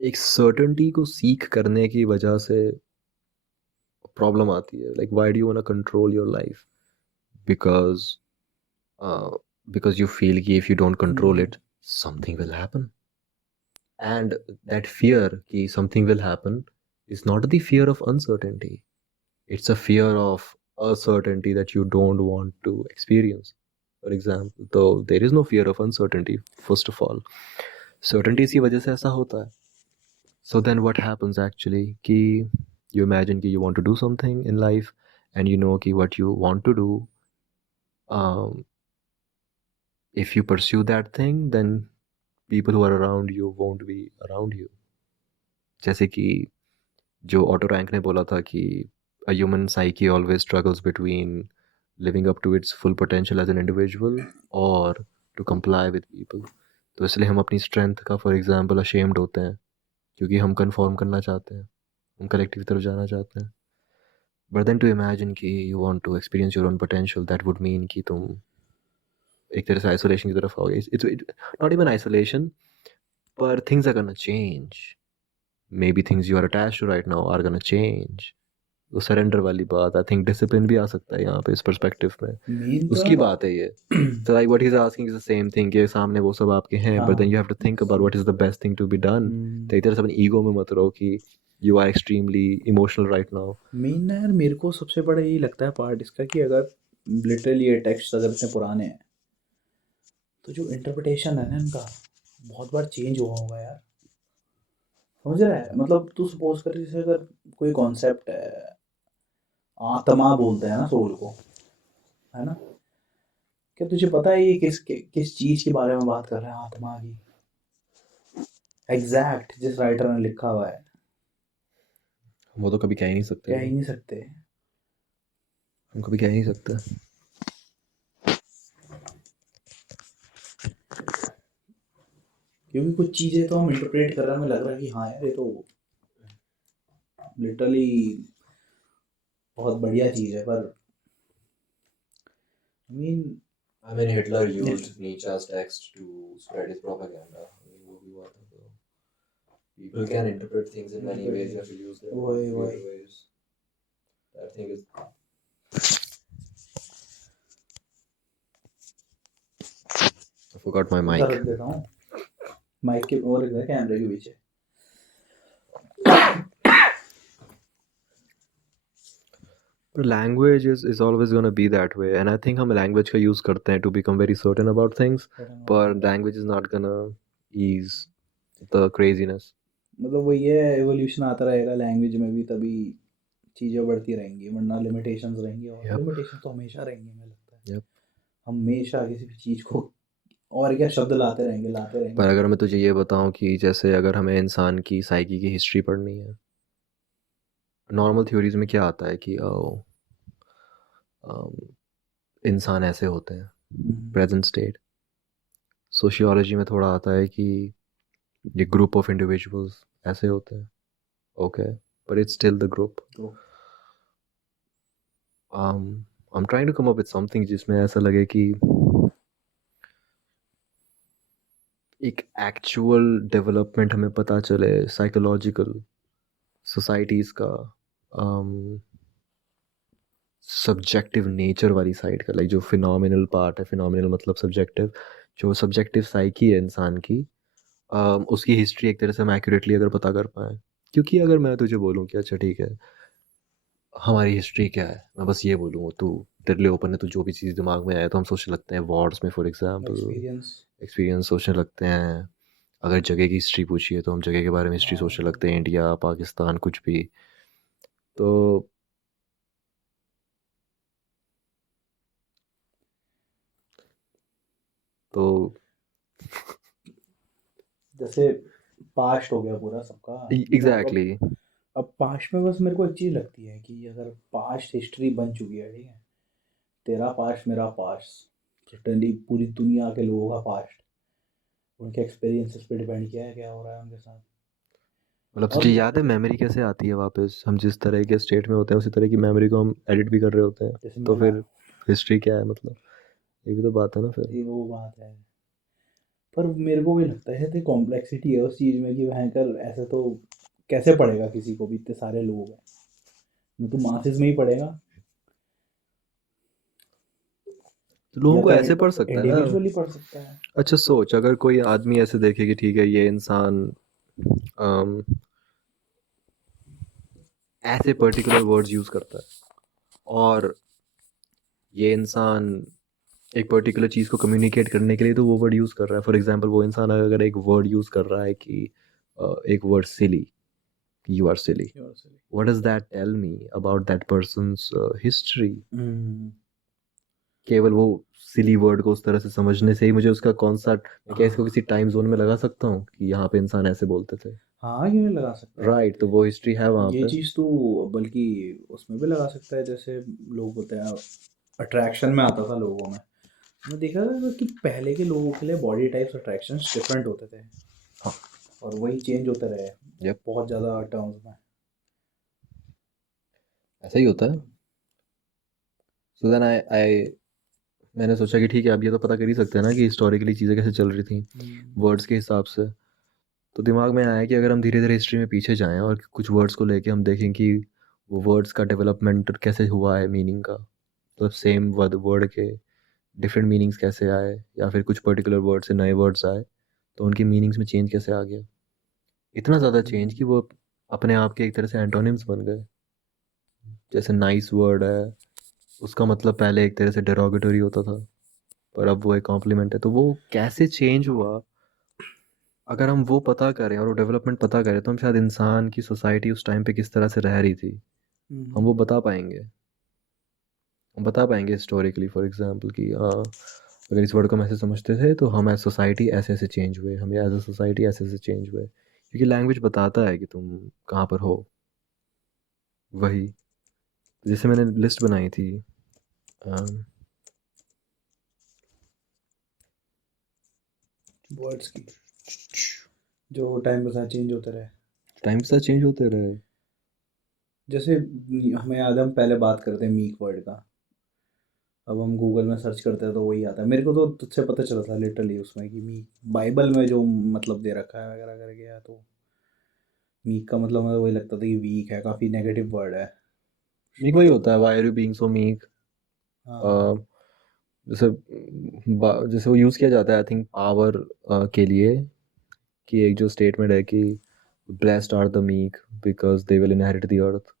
एक सर्टेनिटी को सीख करने की वजह से प्रॉब्लम आती है. Like why do you want to control your life? Because because you feel कि if you don't control it, something will happen. And that fear कि something will happen is not the fear of uncertainty. It's a fear of uncertainty that you don't want to experience. For example, though there is no fear of uncertainty, first of all. Certainty की वजह से ऐसा होता है. So then what happens actually कि you imagine कि you want to do something in life and you know कि what you want to do, if you pursue that thing, then people who are around you won't be around you. जैसे कि जो ऑटो रैंक ने बोला था कि a human psyche always struggles between living up to its full potential as an individual or to comply with people. तो इसलिए हम अपनी स्ट्रेंथ का फॉर एग्जांपल अशेम्ड होते हैं क्योंकि हम कन्फर्म करना चाहते हैं, हम कलेक्टिव तरफ जाना चाहते हैं. बट देन टू इमेजिन कि you want to experience your own potential, that would mean कि तुम एक तरह से आइसोलेशन की तरफ आओगे. इट्स नॉट इवन आइसोलेशन, पर things are gonna change. Maybe things you are attached to right now are gonna change. वो सरेंडर वाली बात, आई थिंक डिसिप्लिन भी आ सकता है यहाँ पे इस पर्सपेक्टिव में. उसकी बात है ये. So like what he's asking is the same thing कि सामने वो सब आपके हैं, but then you have to think about what is the best thing to be done. तो एक तरह से अपनी ईगो में मत रहो कि you are extremely emotional right now. Main ना यार, मेरे को सबसे बड़ा यही लगता है पार्ट इसका, कि अगर लिटरली ये टेक्स्ट अगर इतने पुराने हैं, तो जो इंटरप्रिटेशन है ना इनका, बहुत बार चेंज हुआ होगा यार. समझ रहा है? मतलब तू सपोज कर, जैसे अगर कोई कॉन्सेप्ट है, आत्मा बोलते हैं ना सोल को, है ना, क्या तुझे पता है ये किस चीज के बारे में बात कर रहे हैं, आत्मा की? एग्जैक्ट जिस राइटर ने लिखा हुआ है, वो तो कभी कह ही नहीं सकते. कह ही नहीं सकते. हम कभी कह ही नहीं सकते. क्योंकि कुछ चीज़ें तो हम इंटरप्रेट कर रहे हैं, हमें लग रहा है कि हाँ यार ये तो लिटरली बहुत बढ़िया चीज़ है, पर I mean Hitler used Nietzsche's text to spread his propaganda. I mean वो भी हुआ था. तो people can interpret things in many ways. You have to use them in weird ways. That thing is. I forgot my mic. रख देता हूँ माइक के और इधर कैमरे के पीछे. But language is always going to be that way, and I think हम language का use करते हैं to become very certain about things, but language is not gonna ease the craziness. मतलब वो ये एवोल्यूशन आता रहेगा लैंग्वेज में भी, तभी चीज़ें बढ़ती रहेंगी, वरना लिमिटेशंस रहेंगी, और Yep. लिमिटेशन तो हमेशा रहेंगी मुझे लगता है। Yep. हमेशा किसी भी चीज़ को और क्या शब्द लाते पर रहेंगे। अगर मैं तुझे ये बताऊं कि जैसे अगर हमें इंसान की साइकी की हिस्ट्री पढ़नी है, नॉर्मल थ्योरीज में क्या आता है कि इंसान ऐसे होते हैं, प्रेजेंट स्टेट। सोशियोलॉजी में थोड़ा आता है कि ये ग्रुप ऑफ इंडिविजुअल्स ऐसे होते हैं, okay, but it's still the group. I am trying to come up with something जिसमें ऐसा लगे कि एक एक्चुअल डेवलपमेंट हमें पता चले साइकोलॉजिकल सोसाइटीज़ का, सब्जेक्टिव नेचर वाली साइड का, लाइक जो फिनोमिनल पार्ट है, फिनोमिनल मतलब सब्जेक्टिव, जो सब्जेक्टिव साइकी है इंसान की, उसकी हिस्ट्री एक तरह से हम एक्यूरेटली अगर पता कर पाएँ। क्योंकि अगर मैं तुझे बोलूँ कि अच्छा ठीक है, हमारी हिस्ट्री क्या है, मैं बस ये बोलूँ तू तेरे लिए ओपन है, तो जो भी चीज़ दिमाग में आए तो हम सोचने लगते हैं वॉर्स में, फॉर एग्जांपल एक्सपीरियंस सोचने लगते हैं। अगर जगह की हिस्ट्री पूछी है तो हम जगह के बारे में हिस्ट्री सोचने लगते हैं, इंडिया पाकिस्तान कुछ भी। तो तो जैसे पास्ट हो गया पूरा सबका, एग्जैक्टली। अब पास्ट में बस मेरे को एक चीज़ लगती है कि अगर पास्ट हिस्ट्री बन चुकी है, ठीक है, तेरा पास्ट मेरा पास्ट, सर्टेनली पूरी दुनिया के लोगों का पास्ट, उनके एक्सपीरियंसेस पे डिपेंड किया है क्या हो रहा है उनके साथ। मतलब और तुझे याद है मेमोरी कैसे आती है वापस? हम जिस तरह के स्टेट में होते हैं उसी तरह की मेमोरी को हम एडिट भी कर रहे होते हैं, जैसे तो मैं फिर हिस्ट्री क्या है? मतलब ये भी तो बात है ना फिर। ये वो बात है, पर मेरे को भी लगता है तो कॉम्प्लेक्सिटी है उस चीज़ में कि भयंकर ऐसे तो कैसे पढ़ेगा किसी को भी, इतने सारे लोग हैं, न तो मासेस में ही पढ़ेगा, तो लोगों या को तो ऐसे पढ़ सकता है ना। इंडिविजुअली पढ़ सकता है। अच्छा सोच, अगर कोई आदमी ऐसे देखे कि ठीक है ये इंसान अम, ऐसे पर्टिकुलर वर्ड्स यूज़ करता है, और ये इंसान एक पर्टिकुलर चीज़ को कम्युनिकेट करने के लिए तो वो वर्ड यूज़ कर रहा है। फॉर एग्जांपल वो इंसान अगर एक वर्ड यूज़ कर रहा है कि एक word silly, you are silly, what does that tell me about that person's history? केवल वो सिली वर्ड को उस तरह से समझने से ही मुझे उसका कौन सा, मैं क्या इसको किसी टाइम जोन में लगा सकता हूँ कि यहाँ पे इंसान ऐसे बोलते थे? हाँ, ये भी लगा सकता है। राइट, तो वो हिस्ट्री है वहाँ ये पे। चीज़ तो बल्कि उसमें भी लगा सकता है, जैसे लोग होते हैं, अट्रैक्शन में आता था लोगों में, मैं देखा था कि पहले के लोगों के लिए बॉडी टाइप्स अट्रैक्शन डिफरेंट होते थे। हाँ। और वही चेंज होते रहे Yep. बहुत ज़्यादा टर्म्स में। ऐसा ही होता है। सो देन आई मैंने सोचा कि ठीक है, अब ये तो पता कर ही सकते हैं ना कि हिस्टोरिकली चीज़ें कैसे चल रही थी वर्ड्स के हिसाब से। तो दिमाग में आया कि अगर हम धीरे धीरे हिस्ट्री में पीछे जाएं और कुछ वर्ड्स को लेके हम देखें कि वो वर्ड्स का डेवलपमेंट कैसे हुआ है, मीनिंग का, तो सेम वर्ड के डिफरेंट मीनिंग्स कैसे आए, या फिर कुछ पर्टिकुलर वर्ड से नए वर्ड्स आए तो उनकी मीनिंग्स में चेंज कैसे आ गया। इतना ज़्यादा चेंज कि वो अपने आप के एक तरह से एंटोनिम्स बन गए। जैसे नाइस वर्ड है, उसका मतलब पहले एक तरह से डेरोगेटरी होता था, पर अब वो एक कॉम्प्लीमेंट है। तो वो कैसे चेंज हुआ, अगर हम वो पता करें और वो डेवलपमेंट पता करें तो हम शायद इंसान की सोसाइटी उस टाइम पे किस तरह से रह रही थी हम वो बता पाएंगे। हम बता पाएंगे हिस्टोरिकली, फॉर एग्जांपल कि अगर इस वर्ड को हम ऐसे समझते थे तो हम एज सोसाइटी ऐसे ऐसे चेंज हुए, हम एज अ सोसाइटी ऐसे ऐसे चेंज हुए, क्योंकि लैंग्वेज बताता है कि तुम कहाँ पर हो। वही, जैसे मैंने लिस्ट बनाई थी, वर्ड्स की जो टाइम के साथ चेंज होते रहे। टाइम के साथ चेंज होते रहे। जैसे हमें याद है, हम पहले बात करते हैं मीक वर्ड का, अब हम गूगल में सर्च करते हैं तो वही आता है। मेरे को तो तुझसे पता चला था लिटरली उसमें कि मीक बाइबल में जो मतलब दे रखा है वगैरह करके, या तो मीक का मतलब मुझे वही लगता था कि वीक है, काफ़ी नेगेटिव वर्ड है। मीक वही होता है, why are you being so meek. हाँ। जैसे जैसे वो यूज़ किया जाता है आई थिंक पावर के लिए, कि एक जो स्टेटमेंट है कि blessed are the meek because they will inherit the earth.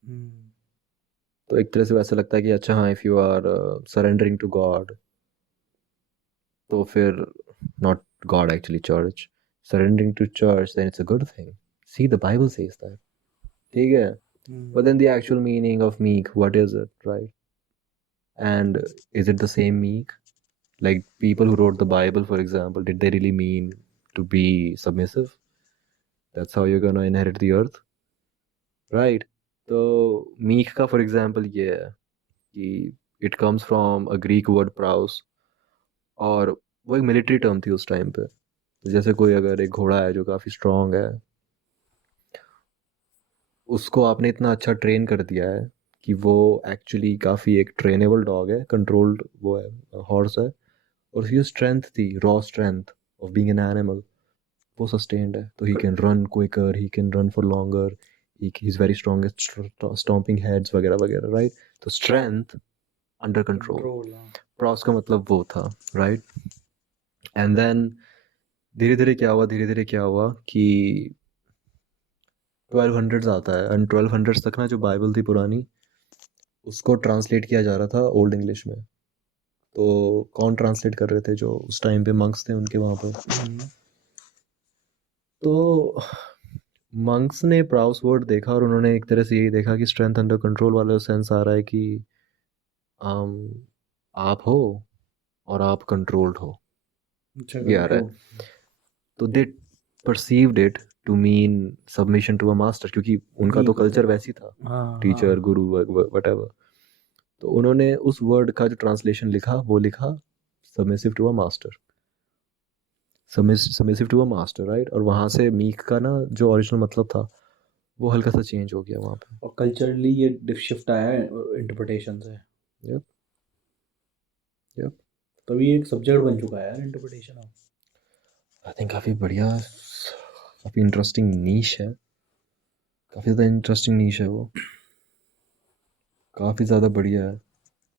तो एक तरह से वैसा लगता है कि अच्छा हाँ, if you are surrendering to God, तो फिर not God actually church, surrendering to church then it's a good thing, see the Bible says that, ठीक है। But then the actual meaning of meek, what is it, right? And is it the same meek? Like people who wrote the Bible, for example, did they really mean to be submissive? That's how you're gonna inherit the earth, right? So meek का for example ये है कि it comes from a Greek word praus, और वो एक मिलिट्री टर्म थी उस टाइम पे। तो जैसे कोई अगर एक घोड़ा है जो काफ़ी स्ट्रांग है, उसको आपने इतना अच्छा ट्रेन कर दिया है कि वो एक्चुअली काफ़ी एक ट्रेनेबल डॉग है, कंट्रोल्ड वो है, हॉर्स है, और उसकी जो स्ट्रेंथ थी, raw strength of being an animal, वो सस्टेन्ड है। तो he can run quicker, he can run for longer, he is very strong at stomping heads वगैरह वगैरह, राइट? तो स्ट्रेंथ अंडर कंट्रोल, कंट्रोल, हाँ। प्रॉस का मतलब वो था, राइट? एंड देन धीरे धीरे क्या हुआ, धीरे धीरे क्या हुआ कि 1200s आता है, एंड 1200s तक ना जो बाइबल थी पुरानी, उसको ट्रांसलेट किया जा रहा था ओल्ड इंग्लिश में। तो कौन ट्रांसलेट कर रहे थे? जो उस टाइम पे मंक्स थे उनके वहाँ पे। तो मंक्स ने प्राउस वर्ड देखा और उन्होंने एक तरह से यही देखा कि स्ट्रेंथ अंडर कंट्रोल वाला सेंस आ रहा है कि आम, आप हो और आप कंट्रोल्ड हो, अच्छा, ये आ रहा है। कंट्रोल। तो they perceived it to mean submission to a master, क्योंकि उनका तो कल्चर वैसी था, हाँ, टीचर, हाँ। गुरु, वटेवर। तो उन्होंने उस वर्ड का जो ट्रांसलेशन लिखा, वो लिखा submissive to a master, submissive to a master, right? और वहाँ से मीक का ना जो ओरिजिनल मतलब था, वो हल्का सा चेंज हो गया वहाँ पे। और कल्चरली ये शिफ्ट आया है इंटरप्रिटेशन से, यप, यप। तभी एक सब्जेक्ट बन चुका है यार इंटरप्रिटेशन अब। आई थिंक काफ़ी बढ़िया, काफ़ी इंटरेस्टिंग नीश है, काफ़ी ज़्यादा इंटरेस्टिंग नीश है वो, काफ़ी ज़्यादा बढ़िया है।